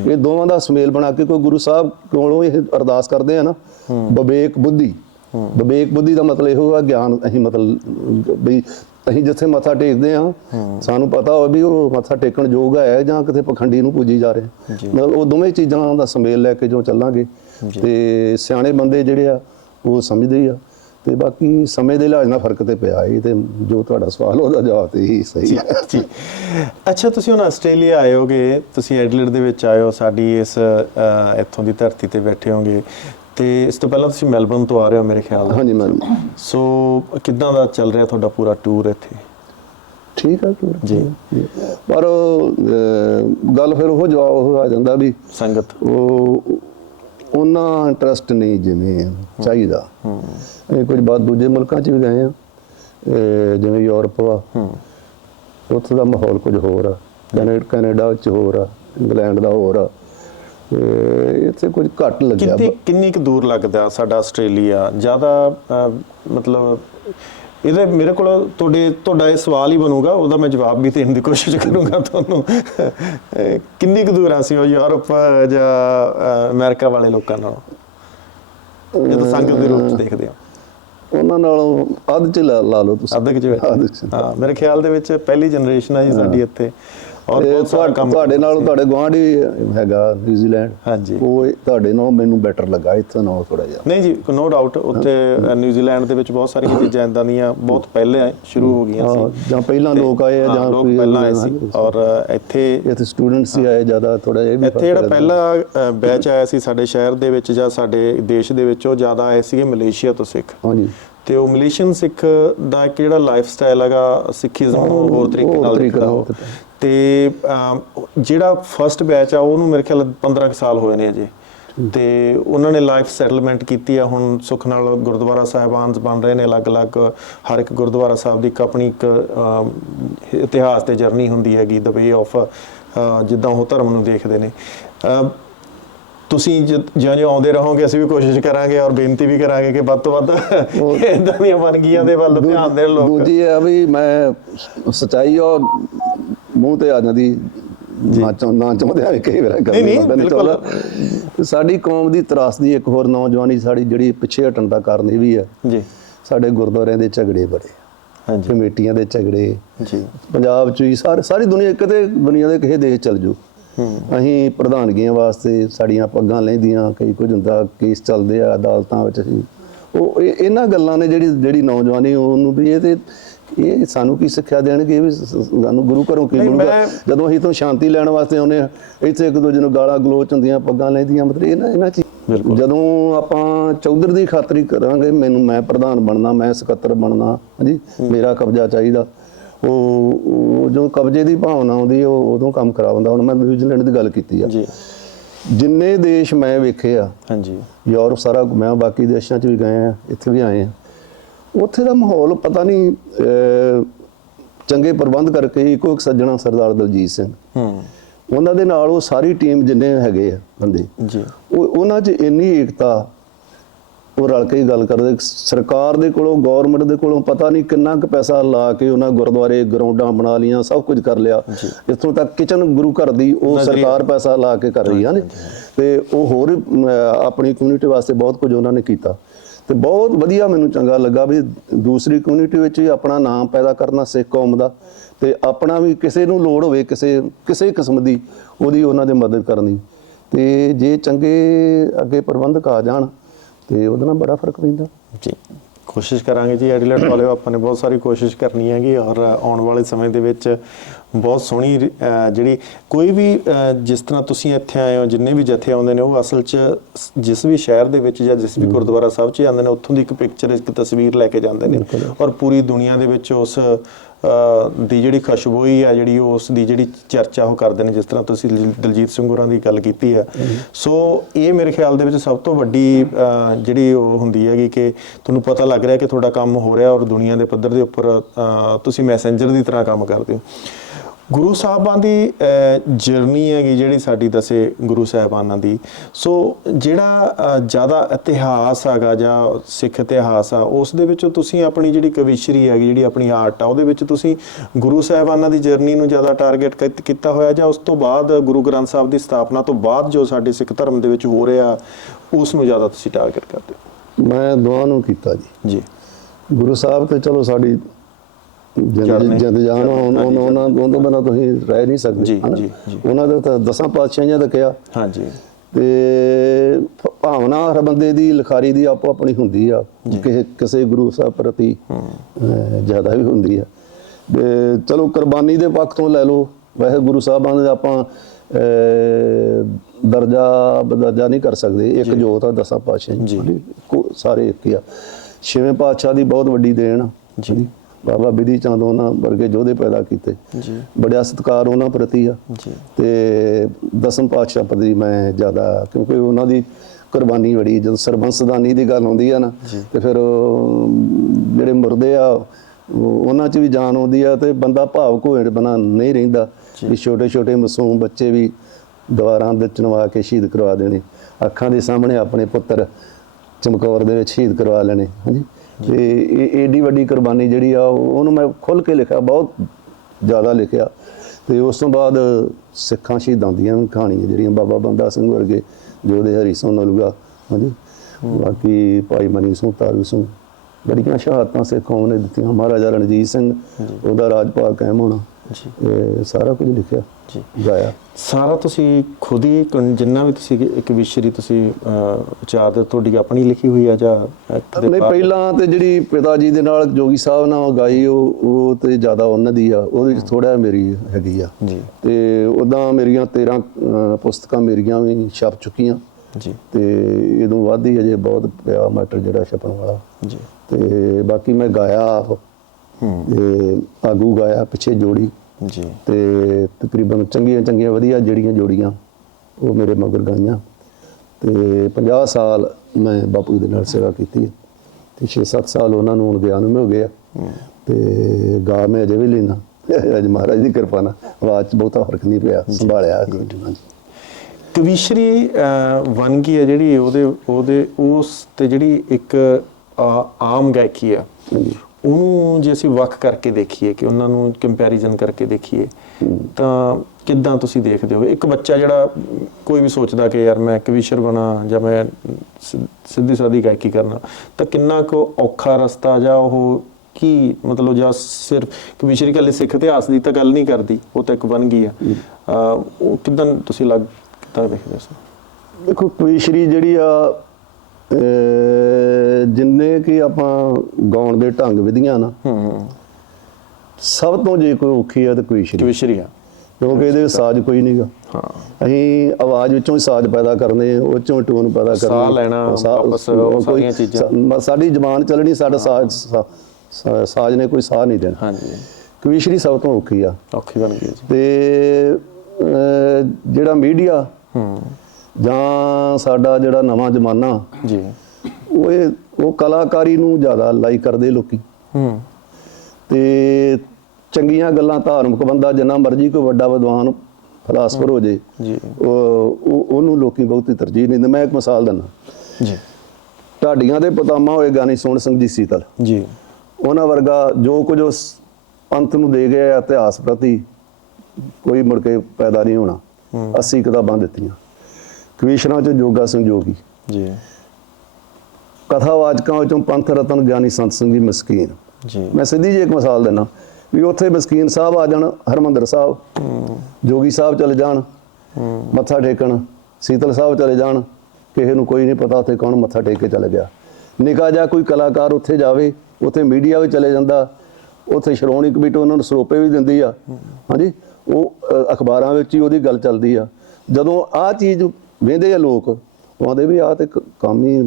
ਇਹ ਦੋਵਾਂ ਦਾ ਸੁਮੇਲ ਬਣਾ ਕੇ ਕੋਈ ਗੁਰੂ ਸਾਹਿਬ ਕੋਲੋਂ ਇਹ ਅਰਦਾਸ ਕਰਦੇ ਆ ਨਾ ਵਿਵੇਕ ਬੁੱਧੀ। ਵਿਵੇਕ ਬੁੱਧੀ ਦਾ ਮਤਲਬ ਇਹੋ ਆ ਗਿਆਨ ਅਸੀਂ ਮਤਲਬ ਵੀ ਅਸੀਂ ਜਿੱਥੇ ਮੱਥਾ ਟੇਕਦੇ ਆ ਸਾਨੂੰ ਪਤਾ ਹੋਵੇ ਵੀ ਉਹ ਮੱਥਾ ਟੇਕਣ ਯੋਗ ਹੈ ਜਾਂ ਕਿਤੇ ਪਖੰਡੀ ਨੂੰ ਪੂਜੀ ਜਾ ਰਿਹਾ ਮਤਲਬ ਉਹ ਦੋਵੇਂ ਚੀਜ਼ਾਂ ਦਾ ਸੁਮੇਲ ਲੈ ਕੇ ਜੋ ਚੱਲਾਂਗੇ ਤੇ ਸਿਆਣੇ ਬੰਦੇ ਜਿਹੜੇ ਆ ਉਹ ਸਮਝਦੇ ਹੀ ਆ। ਤੇ ਬਾਕੀ ਸਮੇਂ ਦੇ ਲਿਹਾਜ਼ ਨਾਲ ਫ਼ਰਕ ਤੇ ਪਿਆ ਇਹ ਤੇ ਜੋ ਤੁਹਾਡਾ ਸਵਾਲ ਉਹਦਾ ਜਵਾਬ ਤੇ ਹੀ ਸਹੀ ਹੈ। ਜੀ। ਅੱਛਾ ਤੁਸੀਂ ਹੁਣ ਆਸਟ੍ਰੇਲੀਆ ਆਏ ਹੋਗੇ ਤੁਸੀਂ ਐਡਲੇਡ ਦੇ ਵਿੱਚ ਆਏ ਹੋ ਸਾਡੀ ਇਸ ਇੱਥੋਂ ਦੀ ਧਰਤੀ ਤੇ ਬੈਠੇ ਹੋਗੇ। ਤੇ ਇਸ ਤੋਂ ਪਹਿਲਾਂ ਤੁਸੀਂ ਮੈਲਬਰਨ ਤੋਂ ਆ ਰਹੇ ਹੋ ਮੇਰੇ ਖਿਆਲ ਨਾਲ। ਹਾਂਜੀ ਮੈਮ। ਸੋ ਕਿੱਦਾਂ ਦਾ ਚੱਲ ਰਿਹਾ ਤੁਹਾਡਾ ਪੂਰਾ ਟੂਰ ਇੱਥੇ? ਠੀਕ ਆ ਟੂਰ ਜੀ। ਪਰ ਗੱਲ ਫਿਰ ਉਹ ਜਵਾਬ ਉਹ ਆ ਜਾਂਦਾ ਵੀ ਸੰਗਤ। ਉਹ ਉਹਨਾਂ ਇੰਟਰਸਟ ਨਹੀਂ ਜਿਵੇਂ ਚਾਹੀਦਾ। ਇਹ ਕੁਝ ਬਾਤ ਦੂਜੇ ਮੁਲਕਾਂ 'ਚ ਵੀ ਗਏ ਆ। ਜਿਵੇਂ ਯੂਰਪ ਵਾ ਹੂੰ। ਉੱਥੇ ਦਾ ਮਾਹੌਲ ਕੁਝ ਹੋਰ ਆ। ਕੈਨੇਡਾ ਕੈਨੇਡਾ 'ਚ ਹੋਰ ਆ ਇੰਗਲੈਂਡ ਦਾ ਹੋਰ ਆ। ਇੱਥੇ ਕੁਝ ਘੱਟ ਲੱਗਿਆ। ਕਿੰਨੀ ਕਿੰਨੀ ਕੁ ਦੂਰ ਲੱਗਦਾ ਸਾਡਾ ਆਸਟ੍ਰੇਲੀਆ? ਜ਼ਿਆਦਾ ਮਤਲਬ ਇਹਦੇ ਮੇਰੇ ਕੋਲ ਤੁਹਾਡੇ ਤੁਹਾਡਾ ਇਹ ਸਵਾਲ ਹੀ ਬਣੂਗਾ ਉਹਦਾ ਮੈਂ ਜਵਾਬ ਵੀ ਦੇਣ ਦੀ ਕੋਸ਼ਿਸ਼ ਕਰੂੰਗਾ ਤੁਹਾਨੂੰ। ਕਿੰਨੀ ਕੁ ਦੂਰ ਸੀ ਉਹ ਯੂਰਪ ਜਾਂ ਅਮਰੀਕਾ ਵਾਲੇ ਲੋਕਾਂ ਨਾਲੋਂ? ਜਦੋਂ ਸੰਗਤ ਦੇ ਰੂਪ ਚ ਦੇਖਦੇ ਹੋ? ਉਹਨਾਂ ਨਾਲੋਂ ਅੱਧ ਚ ਲਾ ਲਓ ਤੁਸੀਂ। ਅੱਧ ਚ। ਹਾਂ ਮੇਰੇ ਖਿਆਲ ਦੇ ਵਿੱਚ ਪਹਿਲੀ ਜਨਰੇਸ਼ਨ ਆ ਜੀ ਸਾਡੀ ਇੱਥੇ। ਔਰ ਬਹੁਤ ਸਾਰਾ ਕੰਮ ਤੁਹਾਡੇ ਨਾਲ ਤੁਹਾਡੇ ਗੁਆਂਢੀ ਹੈਗਾ ਨਿਊਜ਼ੀਲੈਂਡ। ਹਾਂਜੀ। ਉਹ ਤੁਹਾਡੇ ਨਾਲ ਮੈਨੂੰ ਬੈਟਰ ਲੱਗਾ ਇੱਥੋਂ ਨਾਲੋਂ ਥੋੜਾ ਜਿਹਾ। ਨਹੀਂ ਜੀ ਨੋ ਡਾਊਟ ਉੱਥੇ ਨਿਊਜ਼ੀਲੈਂਡ ਦੇ ਵਿੱਚ ਬਹੁਤ ਸਾਰੀਆਂ ਚੀਜ਼ਾਂ ਇਦਾਂ ਦੀਆਂ ਬਹੁਤ ਪਹਿਲੇ ਸ਼ੁਰੂ ਹੋ ਗਈਆਂ ਸੀ। ਜਾਂ ਪਹਿਲਾਂ ਲੋਕ ਆਏ ਜਾਂ ਲੋਕ ਪਹਿਲਾਂ ਆਏ ਸੀ। ਔਰ ਇੱਥੇ ਇੱਥੇ ਸਟੂਡੈਂਟਸ ਹੀ ਆਏ ਜ਼ਿਆਦਾ ਥੋੜਾ ਜਿਹਾ ਇਹ ਵੀ ਇੱਥੇ ਜਿਹੜਾ। ਪਹਿਲਾ ਬੈਚ ਆਇਆ ਸੀ ਸਾਡੇ ਸ਼ਹਿਰ ਦੇ ਵਿੱਚ ਜਾਂ ਸਾਡੇ ਦੇਸ਼ ਦੇ ਵਿੱਚ ਉਹ ਜ਼ਿਆਦਾ ਆਏ ਸੀਗੇ ਮਲੇਸ਼ੀਆ ਤੋਂ ਸਿੱਖ। ਹਾਂਜੀ। ਤੇ ਉਹ ਮਲੇਸ਼ੀਅਨ ਸਿੱਖ ਦਾ ਇੱਕ ਜਿਹੜਾ ਲਾਈਫ ਸਟਾਈਲ ਹੈਗਾ ਸਿੱਖੀਜ਼ਮ ਹੋਰ ਤਰੀਕੇ ਨਾਲ ਦੇਖਦਾ। ਤੇ ਜਿਹੜਾ ਫਰਸਟ ਬੈਚ ਆ ਉਹਨੂੰ ਮੇਰੇ ਖਿਆਲ 15 ਕੁ ਸਾਲ ਹੋਏ ਨੇ ਅਜੇ। ਤੇ ਉਹਨਾਂ ਨੇ ਲਾਈਫ ਸੈਟਲਮੈਂਟ ਕੀਤੀ ਆ। ਹੁਣ ਸੁਖ ਨਾਲ ਗੁਰਦੁਆਰਾ ਸਾਹਿਬਾਨ ਬਣ ਰਹੇ ਨੇ। ਅਲੱਗ-ਅਲੱਗ ਹਰ ਇੱਕ ਗੁਰਦੁਆਰਾ ਸਾਹਿਬ ਦੀ ਆਪਣੀ ਇੱਕ ਇਤਿਹਾਸ ਤੇ ਜਰਨੀ ਹੁੰਦੀ ਹੈਗੀ ਦ ਵੇ ਆਫ ਜਿੱਦਾਂ ਉਹ ਧਰਮ ਨੂੰ ਦੇਖਦੇ ਨੇ। ਤੁਸੀਂ ਜਿਉਂ ਜਿਉਂ ਆਉਂਦੇ ਰਹੋਗੇ ਅਸੀਂ ਵੀ ਕੋਸ਼ਿਸ਼ ਕਰਾਂਗੇ ਔਰ ਬੇਨਤੀ ਵੀ ਕਰਾਂਗੇ ਕਿ ਵੱਧ ਤੋਂ ਵੱਧ ਇਦਾਂ ਦੀਆਂ ਵੰਨਗੀਆਂ ਦੇ ਵੱਲ ਧਿਆਨ ਦੇਣ ਲੋਕ। ਦੂਜੀ ਆ ਵੀ ਮੈਂ ਸਚਾਈ ਉਹ ਮੂੰਹ ਤੇ ਆ ਜਾਂਦੀ ਨਾ ਚਾਹ ਨਾ ਚਾਹੁੰਦੇ ਆ ਕਈ ਵਾਰ ਗੱਲ ਨਹੀਂ, ਬਿਲਕੁਲ। ਸਾਡੀ ਕੌਮ ਦੀ ਤਰਾਸਦੀ ਇੱਕ ਹੋਰ ਨੌਜਵਾਨੀ ਸਾਡੀ ਜਿਹੜੀ ਪਿੱਛੇ ਹਟਣ ਦਾ ਕਾਰਨ ਇਹ ਵੀ ਹੈ ਜੀ। ਸਾਡੇ ਗੁਰਦੁਆਰਿਆਂ ਦੇ ਝਗੜੇ ਬੜੇ। ਹਾਂਜੀ। ਕਮੇਟੀਆਂ ਦੇ ਝਗੜੇ। ਜੀ। ਪੰਜਾਬ ਚ ਵੀ ਸਾਰੇ ਸਾਰੀ ਦੁਨੀਆ ਕਿਤੇ ਦੁਨੀਆ ਦੇ ਕਿਸੇ ਦੇਸ਼ ਚਲ ਜਾਓ ਅਸੀਂ ਪ੍ਰਧਾਨਗੀਆਂ ਵਾਸਤੇ ਸਾਡੀਆਂ ਪੱਗਾਂ ਲੈਂਦੀਆਂ ਕਈ ਕੁਝ ਹੁੰਦਾ ਕੇਸ ਚੱਲਦੇ ਆ ਅਦਾਲਤਾਂ ਵਿੱਚ ਅਸੀਂ। ਉਹ ਇਹ- ਇਹਨਾਂ ਗੱਲਾਂ ਨੇ ਜਿਹੜੀ ਜਿਹੜੀ ਨੌਜਵਾਨੀ ਉਹਨੂੰ ਵੀ ਇਹ ਤੇ ਇਹ ਸਾਨੂੰ ਕੀ ਸਿੱਖਿਆ ਦੇਣਗੇ ਇਹ ਵੀ ਸਾਨੂੰ ਗੁਰੂ ਘਰੋਂ ਕੀ ਮਿਲੂਗਾ? ਜਦੋਂ ਅਸੀਂ ਤੋਂ ਸ਼ਾਂਤੀ ਲੈਣ ਵਾਸਤੇ ਆਉਂਦੇ ਹਾਂ ਇੱਥੇ ਇੱਕ ਦੂਜੇ ਨੂੰ ਗਾਲਾਂ ਗਲੋਚ ਹੁੰਦੀਆਂ ਪੱਗਾਂ ਲੈਂਦੀਆਂ ਮਤਲਬ ਇਹਨਾਂ ਇਹਨਾਂ ਚੀਜ਼ ਬਿਲਕੁਲ। ਜਦੋਂ ਆਪਾਂ ਚੌਧਰ ਦੀ ਖਾਤਰੀ ਕਰਾਂਗੇ ਮੈਨੂੰ ਮੈਂ ਪ੍ਰਧਾਨ ਬਣਨਾ ਮੈਂ ਸਕੱਤਰ ਬਣਨਾ ਹਾਂਜੀ ਮੇਰਾ ਕਬਜ਼ਾ ਚਾਹੀਦਾ। ਉਹ ਉਹ ਜੋ ਕਬਜ਼ੇ ਦੀ ਭਾਵਨਾ ਆਉਂਦੀ ਉਹ ਉਦੋਂ ਕੰਮ ਕਰਾਉਂਦਾ। ਹੁਣ ਮੈਂ ਨਿਊਜ਼ੀਲੈਂਡ ਦੀ ਗੱਲ ਕੀਤੀ ਆ। ਜੀ। ਜਿੰਨੇ ਦੇਸ਼ ਮੈਂ ਵੇਖੇ ਆ ਹਾਂਜੀ। ਯੂਰਪ ਸਾਰਾ ਮੈਂ ਬਾਕੀ ਦੇਸ਼ਾਂ 'ਚ ਵੀ ਗਏ ਆ ਇੱਥੇ ਵੀ ਆਏ ਆ। ਉੱਥੇ ਦਾ ਮਾਹੌਲ ਪਤਾ ਨਹੀਂ ਚੰਗੇ ਪ੍ਰਬੰਧ ਕਰਕੇ ਹੀ ਇੱਕੋ ਇੱਕ ਸੱਜਣਾ ਸਰਦਾਰ ਦਲਜੀਤ ਸਿੰਘ। ਹੂੰ। ਉਹਨਾਂ ਦੇ ਨਾਲ ਉਹ ਸਾਰੀ ਟੀਮ ਜਿੰਨੇ ਹੈਗੇ ਆ ਬੰਦੇ ਜੀ। ਉਹ ਉਹਨਾਂ 'ਚ ਇੰਨੀ ਏਕਤਾ ਉਹ ਰਲ ਕੇ ਹੀ ਗੱਲ ਕਰਦੇ। ਸਰਕਾਰ ਦੇ ਕੋਲੋਂ ਗਵਰਨਮੈਂਟ ਦੇ ਕੋਲੋਂ ਪਤਾ ਨਹੀਂ ਕਿੰਨਾ ਕੁ ਪੈਸਾ ਲਾ ਕੇ ਉਹਨਾਂ ਗੁਰਦੁਆਰੇ ਗਰਾਊਂਡਾਂ ਬਣਾ ਲੀਆਂ ਸਭ ਕੁਝ ਕਰ ਲਿਆ। ਇੱਥੋਂ ਤੱਕ ਕਿਚਨ ਗੁਰੂ ਘਰ ਦੀ ਉਹ ਸਰਕਾਰ ਪੈਸਾ ਲਾ ਕੇ ਕਰ ਰਹੀ ਆ ਨੇ। ਤੇ ਉਹ ਹੋਰ ਆਪਣੀ ਕਮਿਊਨਿਟੀ ਵਾਸਤੇ ਬਹੁਤ ਕੁਝ ਉਹਨਾਂ ਨੇ ਕੀਤਾ। ਤੇ ਬਹੁਤ ਵਧੀਆ ਮੈਨੂੰ ਚੰਗਾ ਲੱਗਾ ਵੀ ਦੂਸਰੀ ਕਮਿਊਨਿਟੀ ਵਿੱਚ ਵੀ ਆਪਣਾ ਨਾਮ ਪੈਦਾ ਕਰਨਾ ਸਿੱਖ ਕੌਮ ਦਾ ਤੇ ਆਪਣਾ ਵੀ ਕਿਸੇ ਨੂੰ ਲੋੜ ਹੋਵੇ ਕਿਸੇ ਕਿਸੇ ਕਿਸਮ ਦੀ ਉਹਦੀ ਉਹਨਾਂ ਦੇ ਮਦਦ ਕਰਨੀ। ਤੇ ਜੇ ਚੰਗੇ ਅੱਗੇ ਪ੍ਰਬੰਧਕ ਆ ਜਾਣ ਤੇ ਉਹਦੇ ਨਾਲ ਬੜਾ ਫ਼ਰਕ ਪੈਂਦਾ। ਜੀ। ਕੋਸ਼ਿਸ਼ ਕਰਾਂਗੇ ਜੀ ਐਡੀਲੇਟ ਵਾਲਿਓ <coughs> ਆਪਾਂ ਨੇ ਬਹੁਤ ਸਾਰੀ ਕੋਸ਼ਿਸ਼ ਕਰਨੀ ਹੈਗੀ ਔਰ ਆਉਣ ਵਾਲੇ ਸਮੇਂ ਦੇ ਵਿੱਚ ਬਹੁਤ ਸੋਹਣੀ ਜਿਹੜੀ ਕੋਈ ਵੀ ਜਿਸ ਤਰ੍ਹਾਂ ਤੁਸੀਂ ਇੱਥੇ ਆਏ ਹੋ ਜਿੰਨੇ ਵੀ ਜਥੇ ਆਉਂਦੇ ਨੇ ਉਹ ਅਸਲ 'ਚ ਜਿਸ ਵੀ ਸ਼ਹਿਰ ਦੇ ਵਿੱਚ ਜਾਂ ਜਿਸ ਵੀ ਗੁਰਦੁਆਰਾ ਸਾਹਿਬ 'ਚ ਜਾਂਦੇ ਨੇ ਉੱਥੋਂ ਦੀ ਇੱਕ ਪਿਕਚਰ ਇੱਕ ਤਸਵੀਰ ਲੈ ਕੇ ਜਾਂਦੇ ਨੇ ਔਰ ਪੂਰੀ ਦੁਨੀਆ ਦੇ ਵਿੱਚ ਉਸ ਦੀ ਜਿਹੜੀ ਖੁਸ਼ਬੋਈ ਆ, ਜਿਹੜੀ ਉਸ ਦੀ ਜਿਹੜੀ ਚਰਚਾ ਉਹ ਕਰਦੇ ਨੇ, ਜਿਸ ਤਰ੍ਹਾਂ ਤੁਸੀਂ ਦਲ- ਦਲਜੀਤ ਸਿੰਘ ਹੋਰਾਂ ਦੀ ਗੱਲ ਕੀਤੀ ਆ। ਸੋ ਇਹ ਮੇਰੇ ਖਿਆਲ ਦੇ ਵਿੱਚ ਸਭ ਤੋਂ ਵੱਡੀ ਜਿਹੜੀ ਉਹ ਹੁੰਦੀ ਹੈਗੀ ਕਿ ਤੁਹਾਨੂੰ ਪਤਾ ਲੱਗ ਰਿਹਾ ਕਿ ਤੁਹਾਡਾ ਕੰਮ ਹੋ ਰਿਹਾ ਔਰ ਦੁਨੀਆ ਦੇ ਪੱਧਰ ਦੇ ਉੱਪਰ ਤੁਸੀਂ ਮੈਸੇਂਜਰ ਦੀ ਤਰ੍ਹਾਂ ਕੰਮ ਕਰਦੇ ਹੋ। ਗੁਰੂ ਸਾਹਿਬਾਨ ਦੀ ਜਰਨੀ ਹੈਗੀ ਜਿਹੜੀ ਸਾਡੀ ਦਸੇ ਗੁਰੂ ਸਾਹਿਬਾਨਾਂ ਦੀ। ਸੋ ਜਿਹੜਾ ਜ਼ਿਆਦਾ ਇਤਿਹਾਸ ਹੈਗਾ ਜਾਂ ਸਿੱਖ ਇਤਿਹਾਸ ਆ ਉਸ ਦੇ ਵਿੱਚ ਤੁਸੀਂ ਆਪਣੀ ਜਿਹੜੀ ਕਵਿਸ਼ਰੀ ਹੈਗੀ ਜਿਹੜੀ ਆਪਣੀ ਆਰਟ ਆ ਉਹਦੇ ਵਿੱਚ ਤੁਸੀਂ ਗੁਰੂ ਸਾਹਿਬਾਨਾਂ ਦੀ ਜਰਨੀ ਨੂੰ ਜ਼ਿਆਦਾ ਟਾਰਗੇਟ ਕੀਤਾ ਹੋਇਆ ਜਾਂ ਉਸ ਤੋਂ ਬਾਅਦ ਗੁਰੂ ਗ੍ਰੰਥ ਸਾਹਿਬ ਦੀ ਸਥਾਪਨਾ ਤੋਂ ਬਾਅਦ ਜੋ ਸਾਡੇ ਸਿੱਖ ਧਰਮ ਦੇ ਵਿੱਚ ਹੋ ਰਿਹਾ ਉਸ ਨੂੰ ਜ਼ਿਆਦਾ ਤੁਸੀਂ ਟਾਰਗੇਟ ਕਰਦੇ ਹੋ? ਮੈਂ ਦੋਵਾਂ ਨੂੰ ਕੀਤਾ ਜੀ। ਜੀ। ਗੁਰੂ ਸਾਹਿਬ ਤੇ ਚਲੋ ਸਾਡੀ। ਜਿੰਦ ਜਿੰਦ ਜਾਨ ਉਹਨਾਂ ਉਹਨਾਂ ਤੋਂ ਬਿਨਾਂ ਤੁਸੀਂ ਰਹਿ ਨਹੀਂ ਸਕਦੇ ਜੀ? ਜੀ। ਉਹਨਾਂ ਦਾ ਤਾਂ ਦਸਾਂ ਪਾਤਸ਼ਾਹੀਆਂ ਦਾ ਕਿਹਾ। ਹਾਂਜੀ। ਤੇ ਭਾਵਨਾ ਹਰ ਬੰਦੇ ਦੀ ਲਿਖਾਰੀ ਦੀ ਆਪੋ ਆਪਣੀ ਹੁੰਦੀ ਆ ਕਿਸੇ ਕਿਸੇ ਗੁਰੂ ਸਾਹਿਬ ਪ੍ਰਤੀ ਜ਼ਿਆਦਾ ਵੀ ਹੁੰਦੀ ਆ। ਤੇ ਚਲੋ ਕੁਰਬਾਨੀ ਦੇ ਪੱਖ ਤੋਂ ਲੈ ਲਓ ਵੈਸੇ ਗੁਰੂ ਸਾਹਿਬਾਂ ਦੇ ਆਪਾਂ ਦਰਜਾ ਬਦਰਜਾ ਨਹੀਂ ਕਰ ਸਕਦੇ ਇੱਕ ਜੋਤ ਆ ਦਸਾਂ ਪਾਤਸ਼ਾਹ ਜੀ। ਸਾਰੇ ਇੱਕ ਆ। ਛੇਵੇਂ ਪਾਤਸ਼ਾਹ ਦੀ ਬਹੁਤ ਵੱਡੀ ਦੇਣ ਆ ਜੀ। ਬਾਬਾ ਬਿਧੀ ਚੰਦ ਉਹਨਾਂ ਵਰਗੇ ਯੋਧੇ ਪੈਦਾ ਕੀਤੇ। ਜੀ। ਬੜਿਆ ਸਤਿਕਾਰ ਉਹਨਾਂ ਪ੍ਰਤੀ ਆ। ਜੀ। ਤੇ ਦਸਮ ਪਾਤਸ਼ਾਹ ਪ੍ਰਤੀ ਮੈਂ ਜ਼ਿਆਦਾ ਕਿਉਂਕਿ ਉਹਨਾਂ ਦੀ ਕੁਰਬਾਨੀ ਬੜੀ ਜਦੋਂ ਸਰਬੰਸਦਾਨੀ ਦੀ ਗੱਲ ਆਉਂਦੀ ਆ ਨਾ ਤੇ ਫਿਰ ਜਿਹੜੇ ਮੁਰਦੇ ਆ ਉਹ- ਉਹਨਾਂ 'ਚ ਵੀ ਜਾਨ ਆਉਂਦੀ ਆ ਤੇ ਬੰਦਾ ਭਾਵਕ ਹੋਏ ਬਣਾ ਨਹੀਂ ਰਹਿੰਦਾ ਵੀ ਛੋਟੇ ਛੋਟੇ ਮਾਸੂਮ ਬੱਚੇ ਵੀ ਦੁਆਰਾਂ ਦੇ ਚਨਵਾ ਕੇ ਸ਼ਹੀਦ ਕਰਵਾ ਦੇਣੇ ਅੱਖਾਂ ਦੇ ਸਾਹਮਣੇ ਆਪਣੇ ਪੁੱਤਰ ਚਮਕੌਰ ਦੇ ਵਿੱਚ ਸ਼ਹੀਦ ਕਰਵਾ ਲੈਣੇ ਹਾਂਜੀ। ਤੇ ਇਹ ਏਡੀ ਵੱਡੀ ਕੁਰਬਾਨੀ ਜਿਹੜੀ ਆ ਉਹ- ਉਹਨੂੰ ਮੈਂ ਖੁੱਲ ਕੇ ਲਿਖਿਆ ਬਹੁਤ ਜ਼ਿਆਦਾ ਲਿਖਿਆ। ਤੇ ਉਸ ਤੋਂ ਬਾਅਦ ਸਿੱਖਾਂ ਸ਼ਹੀਦਾਂ ਦੀਆਂ ਕਹਾਣੀਆਂ ਜਿਹੜੀਆਂ ਬਾਬਾ ਬੰਦਾ ਸਿੰਘ ਵਰਗੇ ਜੋਦੇ ਹਰੀ ਸਿੰਘ ਨਲੂਗਾ ਹਾਂਜੀ। ਬਾਕੀ ਭਾਈ ਮਨੀ ਸਿੰਘ ਤਾਰੂ ਸਿੰਘ ਬੜੀਆਂ ਸ਼ਹਾਦਤਾਂ ਸਿੱਖ ਕੌਮ ਨੇ ਦਿੱਤੀਆਂ। ਮਹਾਰਾਜਾ ਰਣਜੀਤ ਸਿੰਘ ਉਹਦਾ ਰਾਜਪਾਲ ਕਾਇਮ ਹੋਣਾ। ਜੀ। ਸਾਰਾ ਕੁਝ ਲਿਖਿਆ ਜੀ। ਗਾਇਆ। ਸਾਰਾ ਤੁਸੀਂ ਖੁਦ ਹੀ ਜਿੰਨਾ ਵੀ ਤੁਸੀਂ ਇੱਕ ਵਿਸ਼ਰੀ ਤੁਸੀਂ ਹੋ, ਤੁਹਾਡੀ ਆਪਣੀ ਲਿਖੀ ਹੋਈ ਆ ਜਾਂ ਨਹੀਂ ਪਹਿਲਾਂ ਤੇ ਜਿਹੜੀ ਪਿਤਾ ਜੀ ਦੇ ਨਾਲ ਜੋਗੀ ਸਾਹਿਬ ਨਾਲ ਗਾਈ ਉਹ ਉਹ ਤੇ ਜ਼ਿਆਦਾ ਉਹਨਾਂ ਦੀ ਆ ਉਹਦੇ ਵਿੱਚ ਥੋੜਾ ਮੇਰੀ ਹੈਗੀ ਆ। ਜੀ। ਤੇ ਉਦਾਂ ਮੇਰੀਆਂ 13 ਅਹ, ਪੁਸਤਕਾਂ ਮੇਰੀਆਂ ਵੀ ਛਪ ਚੁੱਕੀਆਂ। ਜੀ। ਤੇ ਇਹਦੋਂ ਵੱਧ ਹੀ ਅਜੇ ਬਹੁਤ ਪਿਆ ਮੈਟਰ ਜਿਹੜਾ ਛਪਣ ਵਾਲਾ। ਜੀ। ਤੇ ਬਾਕੀ ਮੈਂ ਗਾਇਆ ਹੂੰ। ਤੇ ਆਗੂ ਗਾਇਆ ਪਿੱਛੇ ਜੋੜੀ। ਜੀ। ਤੇ ਤਕਰੀਬਨ ਚੰਗੀਆਂ ਚੰਗੀਆਂ ਵਧੀਆ ਜਿਹੜੀਆਂ ਜੋੜੀਆਂ ਉਹ ਮੇਰੇ ਮਗਰ ਗਾਈਆਂ। ਤੇ 50 ਸਾਲ ਮੈਂ ਬਾਪੂ ਦੇ ਨਾਲ ਸੇਵਾ ਕੀਤੀ ਹੈ। ਤੇ 6-7 ਸਾਲ ਉਹਨਾਂ ਨੂੰ ਹੁਣ ਗਿਆਨ ਨੂੰ ਹੋ ਗਏ ਆ ਤੇ ਗਾ ਮੈਂ ਅਜੇ ਵੀ ਲੈਣਾ ਅੱਜ ਮਹਾਰਾਜ ਦੀ ਕਿਰਪਾ ਨਾਲ ਆਵਾਜ਼ 'ਚ ਬਹੁਤਾ ਫ਼ਰਕ ਨਹੀਂ ਪਿਆ ਸੰਭਾਲਿਆ। ਕਵੀਸ਼ਰੀ ਵੰਨਗੀ ਹੈ ਜਿਹੜੀ ਉਹਦੇ ਉਹਦੇ ਉਸ ਤੇ ਜਿਹੜੀ ਇੱਕ ਆਮ ਗਾਇਕੀ ਆ ਉਹਨੂੰ ਜੇ ਅਸੀਂ ਵੱਖ ਕਰਕੇ ਦੇਖੀਏ ਕਿ ਉਹਨਾਂ ਨੂੰ ਕੰਪੈਰੀਜ਼ਨ ਕਰਕੇ ਦੇਖੀਏ ਤਾਂ ਕਿੱਦਾਂ ਤੁਸੀਂ ਦੇਖਦੇ ਹੋ? ਇੱਕ ਬੱਚਾ ਜਿਹੜਾ ਕੋਈ ਵੀ ਸੋਚਦਾ ਕਿ ਯਾਰ ਮੈਂ ਕਵੀਸ਼ਰ ਬਣਾ ਜਾਂ ਮੈਂ ਸਿੱਧੀ ਸਾਦੀ ਗਾਇਕੀ ਕਰਨਾ ਤਾਂ ਕਿੰਨਾ ਕੁ ਔਖਾ ਰਸਤਾ ਜਾਂ ਉਹ ਕੀ ਮਤਲਬ ਜਾਂ ਸਿਰਫ ਕਵੀਸ਼ਰੀ ਕੱਲੇ ਸਿੱਖ ਇਤਿਹਾਸ ਦੀ ਤਾਂ ਗੱਲ ਨਹੀਂ ਕਰਦੀ ਉਹ ਤਾਂ ਇੱਕ ਬਣ ਗਈ ਆ। ਉਹ ਕਿਦਾਂ ਤੁਸੀਂ ਲੱਗ ਕਿੱਦਾਂ ਦੇਖਦੇ ਹੋ ਦੇਖੋ ਕਵੀਸ਼ਰੀ ਜਿਹੜੀ ਆ ਜਿੰਨੇ ਕਿ ਆਪਾਂ ਗਾਉਣ ਦੇ ਢੰਗ ਵਿਧੀਆਂ ਨਾ ਹੂੰ ਸਭ ਤੋਂ ਜੇ ਕੋਈ ਔਖੀ ਆ ਤਾਂ ਕਵੀਸ਼ਰੀ ਕਵੀਸ਼ਰੀ ਆ। ਕਿਉਂਕਿ ਇਹਦੇ ਸਾਜ਼ ਕੋਈ ਨਹੀਂਗਾ ਹਾਂ। ਅਸੀਂ ਆਵਾਜ਼ ਵਿੱਚੋਂ ਹੀ ਸਾਜ਼ ਪੈਦਾ ਕਰਨੇ ਉਹ ਚੋਂ ਟੋਨ ਪੈਦਾ ਕਰਨੇ। ਸਾਹ ਲੈਣਾ, ਕੋਈ- ਸਾਰੀਆਂ ਚੀਜ਼ਾਂ। ਸਾਡੀ ਜ਼ਬਾਨ ਚੱਲਣੀ ਸਾਡਾ ਸਾਜ਼ ਸਾਜ਼ ਨੇ ਕੋਈ ਸਾਹ ਨਹੀਂ ਦੇਣਾ। ਹਾਂਜੀ। ਕਵੀਸ਼ਰੀ ਸਭ ਤੋਂ ਔਖੀ ਆ। ਔਖੀ ਬਣ ਗਈ ਤੇ ਜਿਹੜਾ ਮੀਡੀਆ ਹੂੰ। ਜਾਂ ਸਾਡਾ ਜਿਹੜਾ ਨਵਾਂ ਜ਼ਮਾਨਾ ਜੀ। ਉਹ ਇਹ ਉਹ ਕਲਾਕਾਰੀ ਨੂੰ ਜ਼ਿਆਦਾ ਲਾਈਕ ਕਰਦੇ ਲੋਕੀ। ਹੂੰ। ਤੇ ਚੰਗੀਆਂ ਗੱਲਾਂ ਧਾਰਮਿਕ ਬੰਦਾ ਜਿੰਨਾ ਮਰਜ਼ੀ ਕੋਈ ਵੱਡਾ ਵਿਦਵਾਨ ਫਲਸਫਰ ਹੋ। ਜੇ ਜੀ। ਉਹ ਉਹ- ਉਹਨੂੰ ਲੋਕੀ ਬਹੁਤੀ ਤਰਜੀਹ ਨਹੀਂ ਦਿੰਦੇ। ਮੈਂ ਇੱਕ ਮਿਸਾਲ ਦਿੰਦਾ। ਜੀ। ਢਾਡੀਆਂ ਦੇ ਪਤਾਮਾ ਹੋਏ ਗਾਨੀ ਸੋਹਣ ਸਿੰਘ ਜੀ ਸੀਤਲ। ਜੀ। ਉਹਨਾਂ ਵਰਗਾ ਜੋ ਕੁਝ ਉਸ ਪੰਥ ਨੂੰ ਦੇ ਗਏ ਆ ਇਤਿਹਾਸ ਪ੍ਰਤੀ ਕੋਈ ਮੁੜ ਕੇ ਪੈਦਾ ਨਹੀਂ ਹੋਣਾ। 80 ਕਿਤਾਬਾਂ ਦਿੱਤੀਆਂ। ਕਵੀਸ਼ਰਾਂ ਚ ਜੋਗਾ ਸਿੰਘ ਜੋਗੀ ਜੀ। ਕਥਾਵਾਚਕਾਂ ਵਿੱਚੋਂ ਪੰਥ ਰਤਨ ਗਿਆਨੀ ਸੰਤ ਸਿੰਘ ਜੀ ਮਸਕੀਨ। ਜੀ। ਮੈਂ ਸਿੱਧੀ ਜਿਹੀ ਇੱਕ ਮਿਸਾਲ ਦਿੰਦਾ ਵੀ ਉੱਥੇ ਮਸਕੀਨ ਸਾਹਿਬ ਆ ਜਾਣ ਹਰਮੰਦਰ ਸਾਹਿਬ ਜੋਗੀ ਸਾਹਿਬ ਚਲੇ ਜਾਣ ਮੱਥਾ ਟੇਕਣ ਸੀਤਲ ਸਾਹਿਬ ਚਲੇ ਜਾਣ ਕਿਸੇ ਨੂੰ ਕੋਈ ਨਹੀਂ ਪਤਾ ਉੱਥੇ ਕੌਣ ਮੱਥਾ ਟੇਕ ਕੇ ਚਲੇ ਗਿਆ। ਨਿਕਾ ਜਾ ਕੋਈ ਕਲਾਕਾਰ ਉੱਥੇ ਜਾਵੇ ਉੱਥੇ ਮੀਡੀਆ ਵੀ ਚਲੇ ਜਾਂਦਾ ਉੱਥੇ ਸ਼੍ਰੋਮਣੀ ਕਮੇਟੀ ਉਹਨਾਂ ਨੂੰ ਸਰੋਪੇ ਵੀ ਦਿੰਦੀ ਆ। ਹਾਂਜੀ? ਉਹ ਅਖਬਾਰਾਂ ਵਿੱਚ ਹੀ ਉਹਦੀ ਗੱਲ ਚੱਲਦੀ ਆ। ਜਦੋਂ ਆਹ ਚੀਜ਼ ਵੇਂਦੇ ਆ ਲੋਕ, ਉਹ ਆਂਦੇ ਵੀ ਆਹ ਤੇ ਕ- ਕੰਮ ਹੀ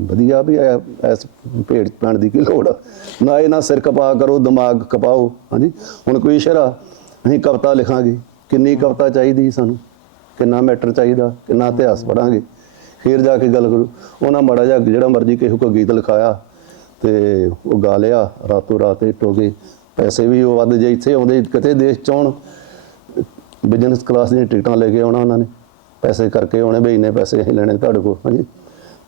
ਵਧੀਆ ਵੀ ਐ, ਐਸ ਭੇਡ ਪੈਣ ਦੀ ਕੀ ਲੋੜ ਆ? ਨਾ ਇਹ ਨਾ ਸਿਰ ਕਪਾ ਕਰੋ, ਦਿਮਾਗ ਕਪਾਓ, ਹਾਂਜੀ। ਹੁਣ ਕੋਈ ਸ਼ਰਾ ਅਸੀਂ ਕਵਿਤਾ ਲਿਖਾਂਗੇ, ਕਿੰਨੀ ਕਵਿਤਾ ਚਾਹੀਦੀ ਸਾਨੂੰ, ਕਿੰਨਾ ਮੈਟਰ ਚਾਹੀਦਾ, ਕਿੰਨਾ ਇਤਿਹਾਸ ਪੜਾਂਗੇ। ਫਿਰ ਜਾ ਕੇ ਗੱਲ ਕਰੋ। ਉਹਨਾਂ ਮਾੜਾ ਜਿਹਾ ਜਿਹੜਾ ਮਰਜ਼ੀ ਕਿਸੇ ਕੋ ਗੀਤ ਲਿਖਾਇਆ, ਤੇ ਉਹ ਗਾ ਲਿਆ, ਰਾਤੋਂ ਰਾਤ ਹੀ ਟੋਗੇ। ਪੈਸੇ ਵੀ ਉਹ ਵੱਧ ਜੇ, ਇੱਥੇ ਆਉਂਦੇ, ਕਿਤੇ ਦੇਸ਼ ਚ ਆਉਣ ਬਿਜ਼ਨਸ ਕਲਾਸ ਦੀਆਂ ਟਿਕਟਾਂ ਲੈ ਕੇ ਆਉਣਾ ਉਹਨਾਂ ਨੇ। ਪੈਸੇ ਕਰਕੇ ਆਉਣੇ ਵੀ ਇੰਨੇ ਪੈਸੇ ਅਸੀਂ ਲੈਣੇ ਤੁਹਾਡੇ ਕੋਲ ਹਾਂਜੀ।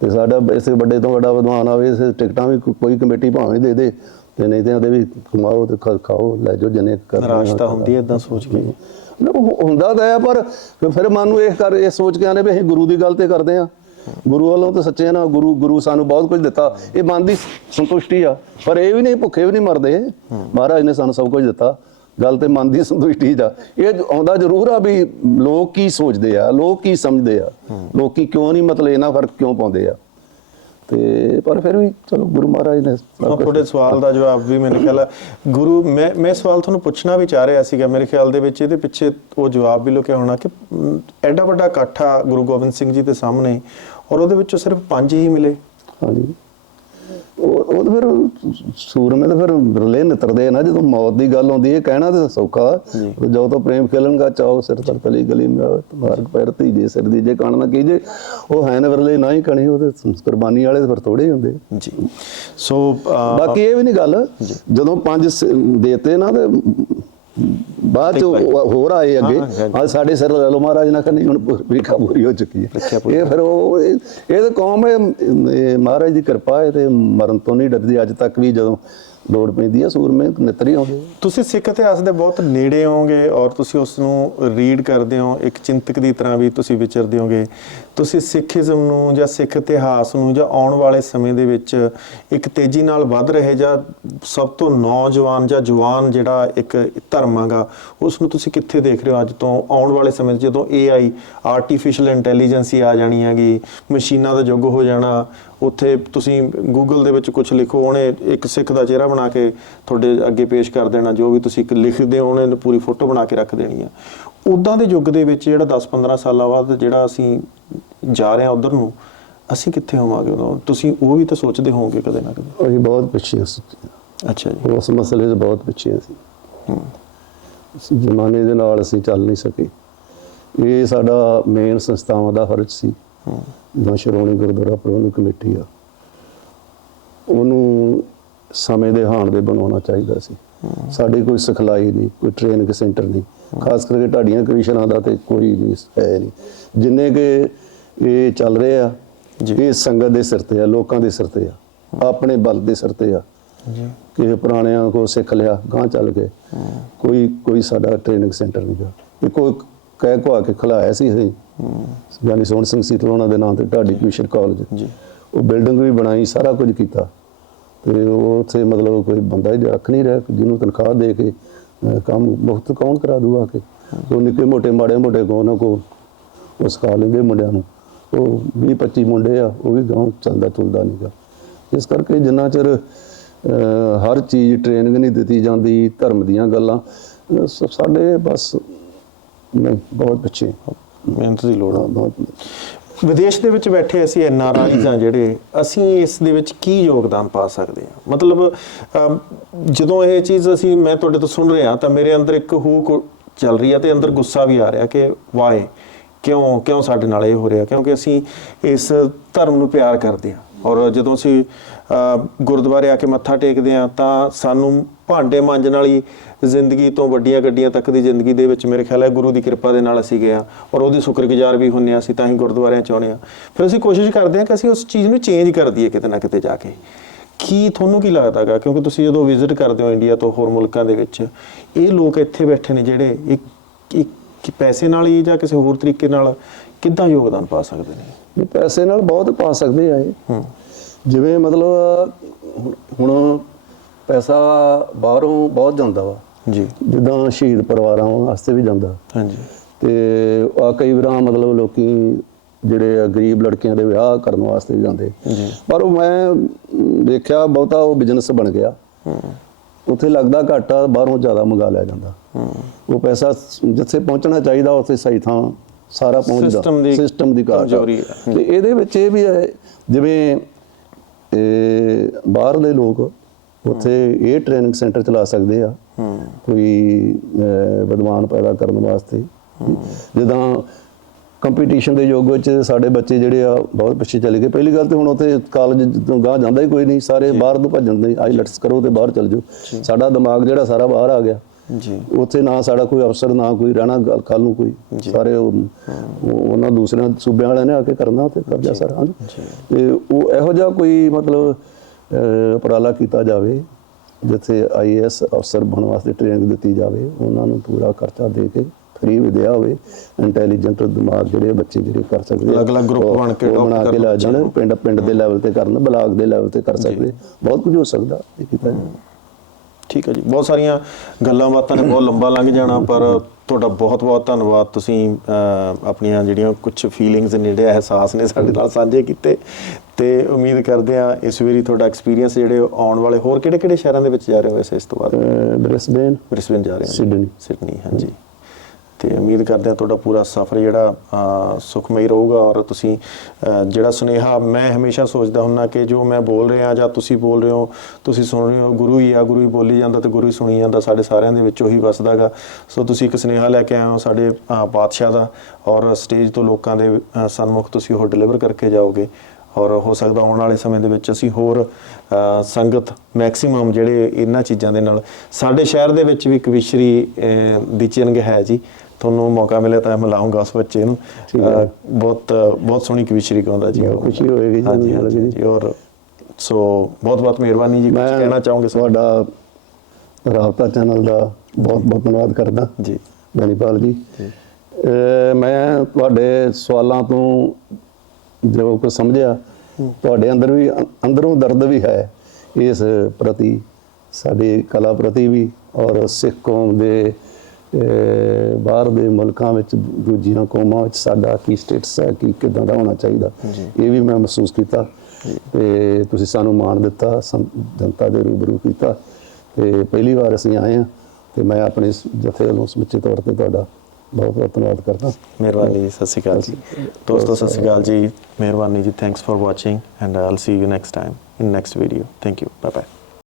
ਤੇ ਸਾਡਾ ਇਸੇ ਵੱਡੇ ਤੋਂ ਵੱਡਾ ਵਿਦਵਾਨ ਆਵੇ ਇਸੇ ਟਿਕਟਾਂ ਵੀ ਕੋਈ ਕਮੇਟੀ ਭਾਵੇਂ ਦੇ ਦੇ ਤੇ ਨਹੀਂ ਤੇ ਉਹਦੇ ਵੀ ਕਮਾਓ ਤੇ ਖਾਓ ਲੈ ਜਾਓ ਜਿੰਨੇ ਕਰਨਾ ਨਿਰਾਸ਼ਤਾ ਹੁੰਦੀ ਹੈ ਇਦਾਂ ਸੋਚ ਕੇ। ਨਾ, ਹੁੰਦਾ ਤਾਂ ਹੈ ਪਰ ਫਿਰ- ਮਨ ਨੂੰ ਇਹ ਕਰ ਇਹ ਸੋਚ ਕੇ ਆਨੇ ਵੀ ਅਸੀਂ ਗੁਰੂ ਦੀ ਗੱਲ ਤੇ ਕਰਦੇ ਆ ਗੁਰੂ ਵੱਲੋਂ ਤਾਂ ਸੱਚੇ ਨਾ ਗੁਰੂ ਗੁਰੂ ਸਾਨੂੰ ਬਹੁਤ ਕੁਝ ਦਿੱਤਾ। ਇਹ ਮਨ ਦੀ ਸੰਤੁਸ਼ਟੀ ਆ। ਪਰ ਇਹ ਵੀ ਨਹੀਂ ਭੁੱਖੇ ਵੀ ਨਹੀਂ ਮਰਦੇ। ਮਹਾਰਾਜ ਨੇ ਸਾਨੂੰ ਸਭ ਕੁਝ ਦਿੱਤਾ। ਗੱਲ ਤੇ ਮਨ ਦੀ ਸੰਤੁਸ਼ਟੀ ਦਾ ਇਹ ਆਉਂਦਾ ਜ਼ਰੂਰ ਆ ਵੀ ਲੋਕ ਕੀ ਸੋਚਦੇ ਆ ਲੋਕ ਕੀ ਸਮਝਦੇ ਆ। ਲੋਕੀ ਕਿਉਂ ਨਹੀਂ ਮਤਲਬ ਇਹਨਾਂ ਫ਼ਰਕ ਕਿਉਂ ਪਾਉਂਦੇ ਆ? ਤੇ ਪਰ ਫਿਰ ਵੀ ਚਲੋ ਗੁਰੂ ਮਹਾਰਾਜ ਨੇ ਤੁਹਾਡੇ ਸਵਾਲ ਦਾ ਜਵਾਬ ਵੀ ਮੈਨੂੰ ਖਿਆਲ ਗੁਰੂ ਮੈਂ ਮੈਂ ਸਵਾਲ ਤੁਹਾਨੂੰ ਪੁੱਛਣਾ ਵੀ ਚਾਹ ਰਿਹਾ ਸੀਗਾ ਮੇਰੇ ਖਿਆਲ ਦੇ ਵਿੱਚ ਇਹਦੇ ਪਿੱਛੇ ਉਹ ਜਵਾਬ ਵੀ ਲੁਕਿਆ ਹੋਣਾ ਕਿ ਐਡਾ ਵੱਡਾ ਇਕੱਠ ਗੁਰੂ ਗੋਬਿੰਦ ਸਿੰਘ ਜੀ ਦੇ ਸਾਹਮਣੇ ਔਰ ਉਹਦੇ ਵਿੱਚੋਂ ਸਿਰਫ ਪੰਜ ਹੀ ਮਿਲੇ। ਹਾਂਜੀ। ਉਹ ਤਾਂ ਫਿਰ ਸੂਰਮੇ ਤਾਂ ਫਿਰ ਰਲੇ ਨਿਤਰਦੇ ਨਾ ਜਦੋਂ ਮੌਤ ਦੀ ਗੱਲ ਆਉਂਦੀ ਹੈ ਕਹਿਣਾ ਤਾਂ ਸੌਖਾ ਜੀ। ਜੋ ਤਾਂ ਪ੍ਰੇਮ ਖੇਲਣਗਾ ਚਾਓ ਸਿਰ ਪਰ ਤਲੀ ਗਲੀ ਮੇ ਮਾਰਗ ਪੈਰ ਧੀਜੇ ਸਿਰ ਦੀ ਜੇ ਕਣ ਨਾ ਕੀਜੇ ਉਹ ਹੈ ਨਾ ਵਰਲੇ ਨਾ ਹੀ ਕਣੀ ਉਹਦੇ ਕੁਰਬਾਨੀ ਵਾਲੇ ਤਾਂ ਫਿਰ ਥੋੜੇ ਹੁੰਦੇ। ਜੀ। ਸੋ ਬਾਕੀ ਇਹ ਵੀ ਨਹੀਂ ਗੱਲ ਜਦੋਂ ਪੰਜ ਦੇਤੇ ਨਾ ਤੇ ਬਾਅਦ ਚ ਹੋਰ ਆਏ ਅੱਗੇ। ਅੱਜ ਸਾਡੇ ਸਿਰ ਲੈ ਲਓ ਮਹਾਰਾਜ ਨਾ ਕਰਨੀ ਹੁਣ ਪੂਰੀ ਹੋ ਚੁੱਕੀ ਹੈ। ਇਹ ਫਿਰ ਉਹ ਇਹ ਤਾਂ ਕੌਮ ਹੈ। ਮਹਾਰਾਜ ਦੀ ਕਿਰਪਾ ਹੈ ਤੇ ਮਰਨ ਤੋਂ ਨਹੀਂ ਡਰਦੀ। ਅੱਜ ਤੱਕ ਵੀ ਜਦੋਂ ਲੋੜ ਪੈਂਦੀ ਹੈ ਸੂਰਮੇ ਨਿਤਰੀ ਆਉਂਦੇ ਤੁਸੀਂ ਸਿੱਖ ਇਤਿਹਾਸ ਦੇ ਬਹੁਤ ਨੇੜੇ ਹੋਗੇ ਔਰ ਤੁਸੀਂ ਉਸ ਨੂੰ ਰੀਡ ਕਰਦੇ ਹੋ, ਇੱਕ ਚਿੰਤਕ ਦੀ ਤਰ੍ਹਾਂ ਵੀ ਤੁਸੀਂ ਵਿਚਰਦੇ ਹੋਗੇ ਤੁਸੀਂ ਸਿੱਖੀਜ਼ਮ ਨੂੰ ਜਾਂ ਸਿੱਖ ਇਤਿਹਾਸ ਨੂੰ ਜਾਂ ਆਉਣ ਵਾਲੇ ਸਮੇਂ ਦੇ ਵਿੱਚ ਇੱਕ ਤੇਜ਼ੀ ਨਾਲ ਵੱਧ ਰਹੇ ਜਾਂ ਸਭ ਤੋਂ ਨੌਜਵਾਨ ਜਾਂ ਜਵਾਨ ਜਿਹੜਾ ਇੱਕ ਧਰਮ ਹੈਗਾ, ਉਸ ਨੂੰ ਤੁਸੀਂ ਕਿੱਥੇ ਦੇਖ ਰਹੇ ਹੋ ਅੱਜ ਤੋਂ ਆਉਣ ਵਾਲੇ ਸਮੇਂ 'ਚ ਜਦੋਂ AI ਆਰਟੀਫੀਸ਼ੀਅਲ ਇੰਟੈਲੀਜੈਂਸ ਹੀ ਆ ਜਾਣੀ ਹੈਗੀ, ਮਸ਼ੀਨਾਂ ਦਾ ਯੁੱਗ ਹੋ ਜਾਣਾ ਉੱਥੇ ਤੁਸੀਂ ਗੂਗਲ ਦੇ ਵਿੱਚ ਕੁਝ ਲਿਖੋ ਉਹਨੇ ਇੱਕ ਸਿੱਖ ਦਾ ਚਿਹਰਾ ਬਣਾ ਕੇ ਤੁਹਾਡੇ ਅੱਗੇ ਪੇਸ਼ ਕਰ ਦੇਣਾ ਜੋ ਵੀ ਤੁਸੀਂ ਇੱਕ ਲਿਖਦੇ ਹੋ ਉਹਨੇ ਪੂਰੀ ਫੋਟੋ ਬਣਾ ਕੇ ਰੱਖ ਦੇਣੀ ਆ। ਉਦਾਂ ਦੇ ਯੁੱਗ ਦੇ ਵਿੱਚ ਜਿਹੜਾ 10-15 ਸਾਲਾਂ ਬਾਅਦ ਜਿਹੜਾ ਅਸੀਂ ਜਾ ਰਹੇ ਹਾਂ ਉਧਰ ਨੂੰ ਅਸੀਂ ਕਿੱਥੇ ਹੋਵਾਂਗੇ ਉਦੋਂ? ਤੁਸੀਂ ਉਹ ਵੀ ਤਾਂ ਸੋਚਦੇ ਹੋਵੋਗੇ ਕਦੇ ਨਾ ਕਦੇ। ਅਸੀਂ ਬਹੁਤ ਪਿੱਛੇ ਸੀ। ਅੱਛਾ ਜੀ। ਉਸ ਮਸਲੇ 'ਚ ਬਹੁਤ ਪਿੱਛੇ ਸੀ। ਅਸੀਂ ਜ਼ਮਾਨੇ ਦੇ ਨਾਲ ਅਸੀਂ ਚੱਲ ਨਹੀਂ ਸਕੇ। ਇਹ ਸਾਡਾ ਮੇਨ ਸੰਸਥਾਵਾਂ ਦਾ ਫਰਜ਼ ਸੀ। ਜਿੱਦਾਂ ਸ਼੍ਰੋਮਣੀ ਗੁਰਦੁਆਰਾ ਪ੍ਰਬੰਧਕ ਕਮੇਟੀ ਆ। ਉਹਨੂੰ ਸਮੇਂ ਦੇ ਹਾਣ ਦੇ ਬਣਾਉਣਾ ਚਾਹੀਦਾ ਸੀ। ਸਾਡੀ ਕੋਈ ਸਿਖਲਾਈ ਨਹੀਂ ਕੋਈ ਟ੍ਰੇਨਿੰਗ ਸੈਂਟਰ ਨਹੀਂ। ਖਾਸ ਕਰਕੇ ਢਾਡੀਆਂ ਕਮਿਸ਼ਨਾਂ ਦਾ ਤੇ ਕੋਈ ਵੀ ਹੈ ਨਹੀਂ। ਜਿੰਨੇ ਕਿ ਇਹ ਚੱਲ ਰਹੇ ਆ ਜੀ। ਇਹ ਸੰਗਤ ਦੇ ਸਿਰ ਤੇ ਆ ਲੋਕਾਂ ਦੇ ਸਿਰ ਤੇ ਆ ਆਪਣੇ ਬਲ ਦੇ ਸਿਰ ਤੇ ਆ। ਜੀ। ਕਿ ਪੁਰਾਣਿਆਂ ਕੋ ਸਿੱਖ ਲਿਆ ਗਾਂ ਚੱਲ ਕੇ ਕੋਈ ਕੋਈ ਸਾਡਾ ਟ੍ਰੇਨਿੰਗ ਸੈਂਟਰ ਨਹੀਂ ਗਾ। ਇਹ ਕੋਈ ਕਹਿ ਕੋ ਆ ਕੇ ਖਲਾਇਆ ਸੀ ਅਸੀਂ। ਯਾਨੀ ਸੋਹਣ ਸਿੰਘ ਸੀਤਲ ਉਹਨਾਂ ਦੇ ਨਾਂ ਤੇ ਢਾਡੀ ਕਮਿਸ਼ਨ ਕਾਲਜ ਜੀ। ਉਹ ਬਿਲਡਿੰਗ ਵੀ ਬਣਾਈ ਸਾਰਾ ਕੁਝ ਕੀਤਾ। ਤੇ ਉਹ ਉੱਥੇ ਮਤਲਬ ਕੋਈ ਬੰਦਾ ਹੀ ਰੱਖ ਨਹੀਂ ਰਿਹਾ ਜਿਹਨੂੰ ਤਨਖਾਹ ਦੇ ਕੇ ਕੰਮ ਮੁਫਤ ਕੌਣ ਕਰਾ ਦੂਗਾ ਕਿ। ਉਹ ਨਿੱਕੇ ਮੋਟੇ ਮਾੜੇ ਮੋਟੇ ਕੋ ਉਹਨਾਂ ਕੋ ਉਹ ਸਿਖਾ ਲੈਂਦੇ ਮੁੰਡਿਆਂ ਨੂੰ। ਉਹ 20 25 ਮੁੰਡੇ ਆ ਉਹ ਵੀ ਗਾਂ ਚੱਲਦਾ ਤੁਲਦਾ ਨਹੀਂਗਾ ਇਸ ਕਰਕੇ ਜਿੰਨਾ ਚਿਰ ਹਰ ਚੀਜ਼ ਟ੍ਰੇਨਿੰਗ ਨਹੀਂ ਦਿੱਤੀ ਜਾਂਦੀ ਧਰਮ ਦੀਆਂ ਗੱਲਾਂ ਸਾਡੇ ਬਸ ਨਹੀਂ ਬਹੁਤ ਪਿੱਛੇ। ਮਿਹਨਤ ਦੀ ਲੋੜ ਆ ਬਹੁਤ। ਵਿਦੇਸ਼ ਦੇ ਵਿੱਚ ਬੈਠੇ ਅਸੀਂ ਐਨ ਆਰ ਆਈਜ਼ ਆ ਜਿਹੜੇ ਅਸੀਂ ਇਸ ਦੇ ਵਿੱਚ ਕੀ ਯੋਗਦਾਨ ਪਾ ਸਕਦੇ ਹਾਂ? ਮਤਲਬ ਜਦੋਂ ਇਹ ਚੀਜ਼ ਅਸੀਂ ਮੈਂ ਤੁਹਾਡੇ ਤੋਂ ਸੁਣ ਰਿਹਾ ਤਾਂ ਮੇਰੇ ਅੰਦਰ ਇੱਕ ਹੂਕ ਚੱਲ ਰਹੀ ਆ ਤੇ ਅੰਦਰ ਗੁੱਸਾ ਵੀ ਆ ਰਿਹਾ ਕਿ ਵਾਏ ਕਿਉਂ ਕਿਉਂ ਸਾਡੇ ਨਾਲ ਇਹ ਹੋ ਰਿਹਾ? ਕਿਉਂਕਿ ਅਸੀਂ ਇਸ ਧਰਮ ਨੂੰ ਪਿਆਰ ਕਰਦੇ ਹਾਂ। ਔਰ ਜਦੋਂ ਅਸੀਂ ਗੁਰਦੁਆਰੇ ਆ ਕੇ ਮੱਥਾ ਟੇਕਦੇ ਹਾਂ ਤਾਂ ਸਾਨੂੰ ਭਾਂਡੇ ਮਾਂਜਣ ਵਾਲੀ ਜ਼ਿੰਦਗੀ ਤੋਂ ਵੱਡੀਆਂ ਗੱਡੀਆਂ ਤੱਕ ਦੀ ਜ਼ਿੰਦਗੀ ਦੇ ਵਿੱਚ ਮੇਰੇ ਖਿਆਲ ਹੈ ਗੁਰੂ ਦੀ ਕਿਰਪਾ ਦੇ ਨਾਲ ਅਸੀਂ ਗਏ ਹਾਂ ਔਰ ਉਹਦੇ ਸ਼ੁਕਰਗੁਜ਼ਾਰ ਵੀ ਹੁੰਨੇ ਹਾਂ ਅਸੀਂ ਤਾਂ ਹੀ ਗੁਰਦੁਆਰਿਆਂ ਚ ਆਉਂਦੇ ਹਾਂ। ਫਿਰ ਅਸੀਂ ਕੋਸ਼ਿਸ਼ ਕਰਦੇ ਹਾਂ ਕਿ ਅਸੀਂ ਉਸ ਚੀਜ਼ ਨੂੰ ਚੇਂਜ ਕਰ ਦਈਏ ਕਿਤੇ ਨਾ ਕਿਤੇ ਜਾ ਕੇ। ਕੀ ਤੁਹਾਨੂੰ ਕੀ ਲੱਗਦਾਗਾ ਕਿਉਂਕਿ ਤੁਸੀਂ ਜਦੋਂ ਵਿਜ਼ਿਟ ਕਰਦੇ ਹੋ ਇੰਡੀਆ ਤੋਂ ਹੋਰ ਮੁਲਕਾਂ ਦੇ ਵਿੱਚ ਇਹ ਲੋਕ ਇੱਥੇ ਬੈਠੇ ਨੇ ਜਿਹੜੇ ਇੱਕ ਇੱਕ ਪੈਸੇ ਨਾਲ ਹੀ ਜਾਂ ਕਿਸੇ ਹੋਰ ਤਰੀਕੇ ਨਾਲ ਕਿੱਦਾਂ ਯੋਗਦਾਨ ਪਾ ਸਕਦੇ ਨੇ? ਪੈਸੇ ਨਾਲ ਬਹੁਤ ਪਾ ਸਕਦੇ ਆ ਇਹ। ਹੂੰ। ਜਿਵੇਂ ਮਤਲਬ ਹੁਣ- ਪੈਸਾ ਬਾਹਰੋਂ ਬਹੁਤ ਜਾਂਦਾ ਵਾ। ਜੀ। ਜਿੱਦਾਂ ਸ਼ਹੀਦ ਪਰਿਵਾਰਾਂ ਵਾਸਤੇ ਵੀ ਜਾਂਦਾ। ਹਾਂਜੀ। ਤੇ ਆ ਕਈ ਵਾਰਾਂ ਮਤਲਬ ਲੋਕੀ ਜਿਹੜੇ ਗਰੀਬ ਲੜਕੀਆਂ ਦੇ ਵਿਆਹ ਕਰਨ ਵਾਸਤੇ ਵੀ ਜਾਂਦੇ। ਜੀ। ਪਰ ਉਹ ਮੈਂ ਦੇਖਿਆ ਬਹੁਤਾ ਉਹ ਬਿਜ਼ਨਸ ਬਣ ਗਿਆ। ਹੂੰ। ਉੱਥੇ ਲੱਗਦਾ ਘਾਟਾ ਬਾਹਰੋਂ ਜ਼ਿਆਦਾ ਮੰਗਾ ਲਿਆ ਜਾਂਦਾ। ਹੂੰ। ਉਹ ਪੈਸਾ ਜਿੱਥੇ ਪਹੁੰਚਣਾ ਚਾਹੀਦਾ ਉੱਥੇ ਸਹੀ ਥਾਂ ਸਾਰਾ ਪਹੁੰਚਦਾ। ਸਿਸਟਮ ਦੀ ਘਾਟ। ਤੇ ਇਹਦੇ ਵਿੱਚ ਇਹ ਵੀ ਹੈ ਜਿਵੇਂ ਇਹ ਬਾਹਰ ਦੇ ਲੋਕ ਉੱਥੇ ਇਹ ਟ੍ਰੇਨਿੰਗ ਸੈਂਟਰ ਚਲਾ ਸਕਦੇ ਆ। ਕੋਈ ਵਿਦਵਾਨ ਪੈਦਾ ਕਰਨ ਵਾਸਤੇ। ਜਿੱਦਾਂ ਕੰਪੀਟੀਸ਼ਨ ਦੇ ਯੁੱਗ ਵਿੱਚ ਸਾਡੇ ਬੱਚੇ ਜਿਹੜੇ ਆ ਬਹੁਤ ਪਿੱਛੇ ਚਲੇ ਗਏ। ਪਹਿਲੀ ਗੱਲ ਤੇ ਹੁਣ ਉੱਥੇ ਕਾਲਜ ਤੋਂ ਗਾਹ ਜਾਂਦਾ ਹੀ ਕੋਈ ਨਹੀਂ। ਸਾਰੇ ਬਾਹਰ ਨੂੰ ਭੱਜਣ ਦੇ ਆਈਲੈਟਸ ਕਰੋ ਤੇ ਬਾਹਰ ਚਲ ਜਾਓ। ਸਾਡਾ ਦਿਮਾਗ ਜਿਹੜਾ ਸਾਰਾ ਬਾਹਰ ਆ ਗਿਆ। ਜੀ। ਉੱਥੇ ਨਾ ਸਾਡਾ ਕੋਈ ਅਫਸਰ ਨਾ ਕੋਈ ਰਹਿਣਾ ਕੱਲ ਨੂੰ ਕੋਈ। ਸਾਰੇ ਉਹ- ਉਹ- ਉਹਨਾਂ ਦੂਸਰਿਆਂ ਸੂਬਿਆਂ ਵਾਲਿਆਂ ਨੇ ਆ ਕੇ ਕਰਨਾ ਉੱਥੇ ਕਬਜ਼ਾ ਸਾਰਾ। ਤੇ ਉਹ ਇਹੋ ਜਿਹਾ ਕੋਈ ਮਤਲਬ ਉਪਰਾਲਾ ਕੀਤਾ ਜਾਵੇ ਜਿੱਥੇ ਆਈਏਐਸ ਅਫਸਰ ਬਣਨ ਵਾਸਤੇ ਟ੍ਰੇਨਿੰਗ ਦਿੱਤੀ ਜਾਵੇ ਉਹਨਾਂ ਨੂੰ ਪੂਰਾ ਖਰਚਾ ਦੇ ਕੇ ਫ੍ਰੀ ਵਿਦਿਆ ਹੋਵੇ ਇੰਟੈਲੀਜੈਂਟ ਦਿਮਾਗ ਜਿਹੜੇ ਬੱਚੇ ਜਿਹੜੇ ਕਰ ਸਕਦੇ ਅਲੱਗ-ਅਲੱਗ ਉਹ- ਬਣ ਕੇ ਬਣਾ ਕੇ ਕਰਨ ਲੈ ਜਾਣ ਪਿੰਡ ਪਿੰਡ ਦੇ ਲੈਵਲ ਤੇ ਕਰਨ ਬਲਾਕ ਦੇ ਲੈਵਲ ਤੇ ਕਰ ਸਕਦੇ ਬਹੁਤ ਕੁਝ ਹੋ ਸਕਦਾ ਇਹ ਕੀਤਾ ਜਾਵੇ। ਠੀਕ ਹੈ ਜੀ। ਬਹੁਤ ਸਾਰੀਆਂ ਗੱਲਾਂ ਬਾਤਾਂ ਨੇ ਬਹੁਤ ਲੰਬਾ ਲੰਘ ਜਾਣਾ ਪਰ ਤੁਹਾਡਾ ਬਹੁਤ ਬਹੁਤ ਧੰਨਵਾਦ। ਤੁਸੀਂ ਆਪਣੀਆਂ ਜਿਹੜੀਆਂ ਕੁਝ ਫੀਲਿੰਗਸ ਨੇ ਜਿਹੜੇ ਅਹਿਸਾਸ ਨੇ ਸਾਡੇ ਨਾਲ ਸਾਂਝੇ ਕੀਤੇ। ਤੇ ਉਮੀਦ ਕਰਦੇ ਆ ਇਸ ਵਾਰੀ ਤੁਹਾਡਾ ਐਕਸਪੀਰੀਅੰਸ ਜਿਹੜੇ ਆਉਣ ਵਾਲੇ ਹੋਰ ਕਿਹੜੇ ਕਿਹੜੇ ਸ਼ਹਿਰਾਂ ਦੇ ਵਿੱਚ ਜਾ ਰਹੇ ਹੋ ਵੈਸੇ ਇਸ ਤੋਂ ਬਾਅਦ? ਬ੍ਰਿਸਬੇਨ। ਬ੍ਰਿਸਬਨ ਜਾ ਰਹੇ ਹੋ? ਸਿਡਨੀ। ਸਿਡਨੀ ਹਾਂਜੀ। ਤੇ ਉਮੀਦ ਕਰਦੇ ਹਾਂ ਤੁਹਾਡਾ ਪੂਰਾ ਸਫ਼ਰ ਜਿਹੜਾ ਸੁਖਮਈ ਰਹੂਗਾ ਔਰ ਤੁਸੀਂ ਜਿਹੜਾ ਸੁਨੇਹਾ ਮੈਂ ਹਮੇਸ਼ਾ ਸੋਚਦਾ ਹੁੰਨਾ ਕਿ ਜੋ ਮੈਂ ਬੋਲ ਰਿਹਾ ਜਾਂ ਤੁਸੀਂ ਬੋਲ ਰਹੇ ਹੋ ਤੁਸੀਂ ਸੁਣ ਰਹੇ ਹੋ ਗੁਰੂ ਹੀ ਆ ਗੁਰੂ ਹੀ ਬੋਲੀ ਜਾਂਦਾ ਤੇ ਗੁਰੂ ਹੀ ਸੁਣੀ ਜਾਂਦਾ ਸਾਡੇ ਸਾਰਿਆਂ ਦੇ ਵਿੱਚ ਉਹੀ ਵਸਦਾਗਾ। ਸੋ ਤੁਸੀਂ ਇੱਕ ਸੁਨੇਹਾ ਲੈ ਕੇ ਆਏ ਹੋ ਸਾਡੇ ਅਹ, ਪਾਤਸ਼ਾਹ ਦਾ ਔਰ ਸਟੇਜ ਤੋਂ ਲੋਕਾਂ ਦੇ ਸਨਮੁਖ ਤੁਸੀਂ ਉਹ ਡਿਲੀਵਰ ਕਰਕੇ ਜਾਓਗੇ। ਔਰ ਹੋ ਸਕਦਾ ਆਉਣ ਵਾਲੇ ਸਮੇਂ ਦੇ ਵਿੱਚ ਅਸੀਂ ਹੋਰ ਸੰਗਤ ਮੈਕਸਿਮਮ ਜਿਹੜੇ ਇਹਨਾਂ ਚੀਜ਼ਾਂ ਦੇ ਨਾਲ ਸਾਡੇ ਸ਼ਹਿਰ ਦੇ ਵਿੱਚ ਵੀ ਕਵਿਸ਼ਰੀ ਅ, ਦੀ ਚਿੰਗ ਹੈ ਜੀ। ਤੁਹਾਨੂੰ ਮੌਕਾ ਮਿਲੇ ਤਾਂ ਮੈਂ ਲਾਉਂਗਾ ਉਸ ਬੱਚੇ ਨੂੰ। ਬਹੁਤ ਬਹੁਤ ਸੋਹਣੀ ਕਵਿਸ਼ਰੀ ਗਾਉਂਦਾ ਜੀ। ਖੁਸ਼ੀ ਹੋਏਗੀ ਜੀ ਹਾਂਜੀ ਜੀ ਔਰ ਸੋ ਬਹੁਤ ਬਹੁਤ ਮਿਹਰਬਾਨੀ ਜੀ। ਕੁਝ ਮੈਂ ਕਹਿਣਾ ਚਾਹੋਗੇ ਤੁਹਾਡਾ ਰਾਬਤਾ ਚੈਨਲ ਦਾ ਬਹੁਤ ਬਹੁਤ ਧੰਨਵਾਦ ਕਰਦਾ। ਜੀ। ਬੈਨੀਪਾਲ ਜੀ। ਮੈਂ ਤੁਹਾਡੇ ਸਵਾਲਾਂ ਤੋਂ ਜੋ ਕੁਝ ਸਮਝਿਆ ਤੁਹਾਡੇ ਅੰਦਰ ਵੀ ਅੰਦਰੋਂ ਦਰਦ ਵੀ ਹੈ। ਇਸ ਪ੍ਰਤੀ ਸਾਡੀ ਕਲਾ ਪ੍ਰਤੀ ਵੀ ਔਰ ਸਿੱਖ ਕੌਮ ਦੇ ਬਾਹਰ ਦੇ ਮੁਲਕਾਂ ਵਿੱਚ ਦੂਜੀਆਂ ਕੌਮਾਂ ਵਿੱਚ ਸਾਡਾ ਕੀ ਸਟੇਟਸ ਹੈ ਕੀ ਕਿਦਾਂ ਦਾ ਹੋਣਾ ਚਾਹੀਦਾ ਇਹ ਵੀ ਮੈਂ ਮਹਿਸੂਸ ਕੀਤਾ। ਤੇ ਤੁਸੀਂ ਸਾਨੂੰ ਮਾਣ ਦਿੱਤਾ ਜਨਤਾ ਦੇ ਰੂਬਰੂ ਕੀਤਾ। ਤੇ ਪਹਿਲੀ ਵਾਰ ਅਸੀਂ ਆਏ ਹਾਂ ਤੇ ਮੈਂ ਆਪਣੇ ਜਥੇ ਵੱਲੋਂ ਸਮੁੱਚੇ ਤੌਰ ਤੇ ਤੁਹਾਡਾ ਬਹੁਤ ਬਹੁਤ ਧੰਨਵਾਦ ਕਰਦਾ। ਮਿਹਰਬਾਨੀ ਸਤਿ ਸ਼੍ਰੀ ਅਕਾਲ ਜੀ। ਦੋਸਤੋ ਸਤਿ ਸ਼੍ਰੀ ਅਕਾਲ ਜੀ। ਮਿਹਰਬਾਨੀ ਜੀ thanks for watching and I'll see you next time in next video thank you bye bye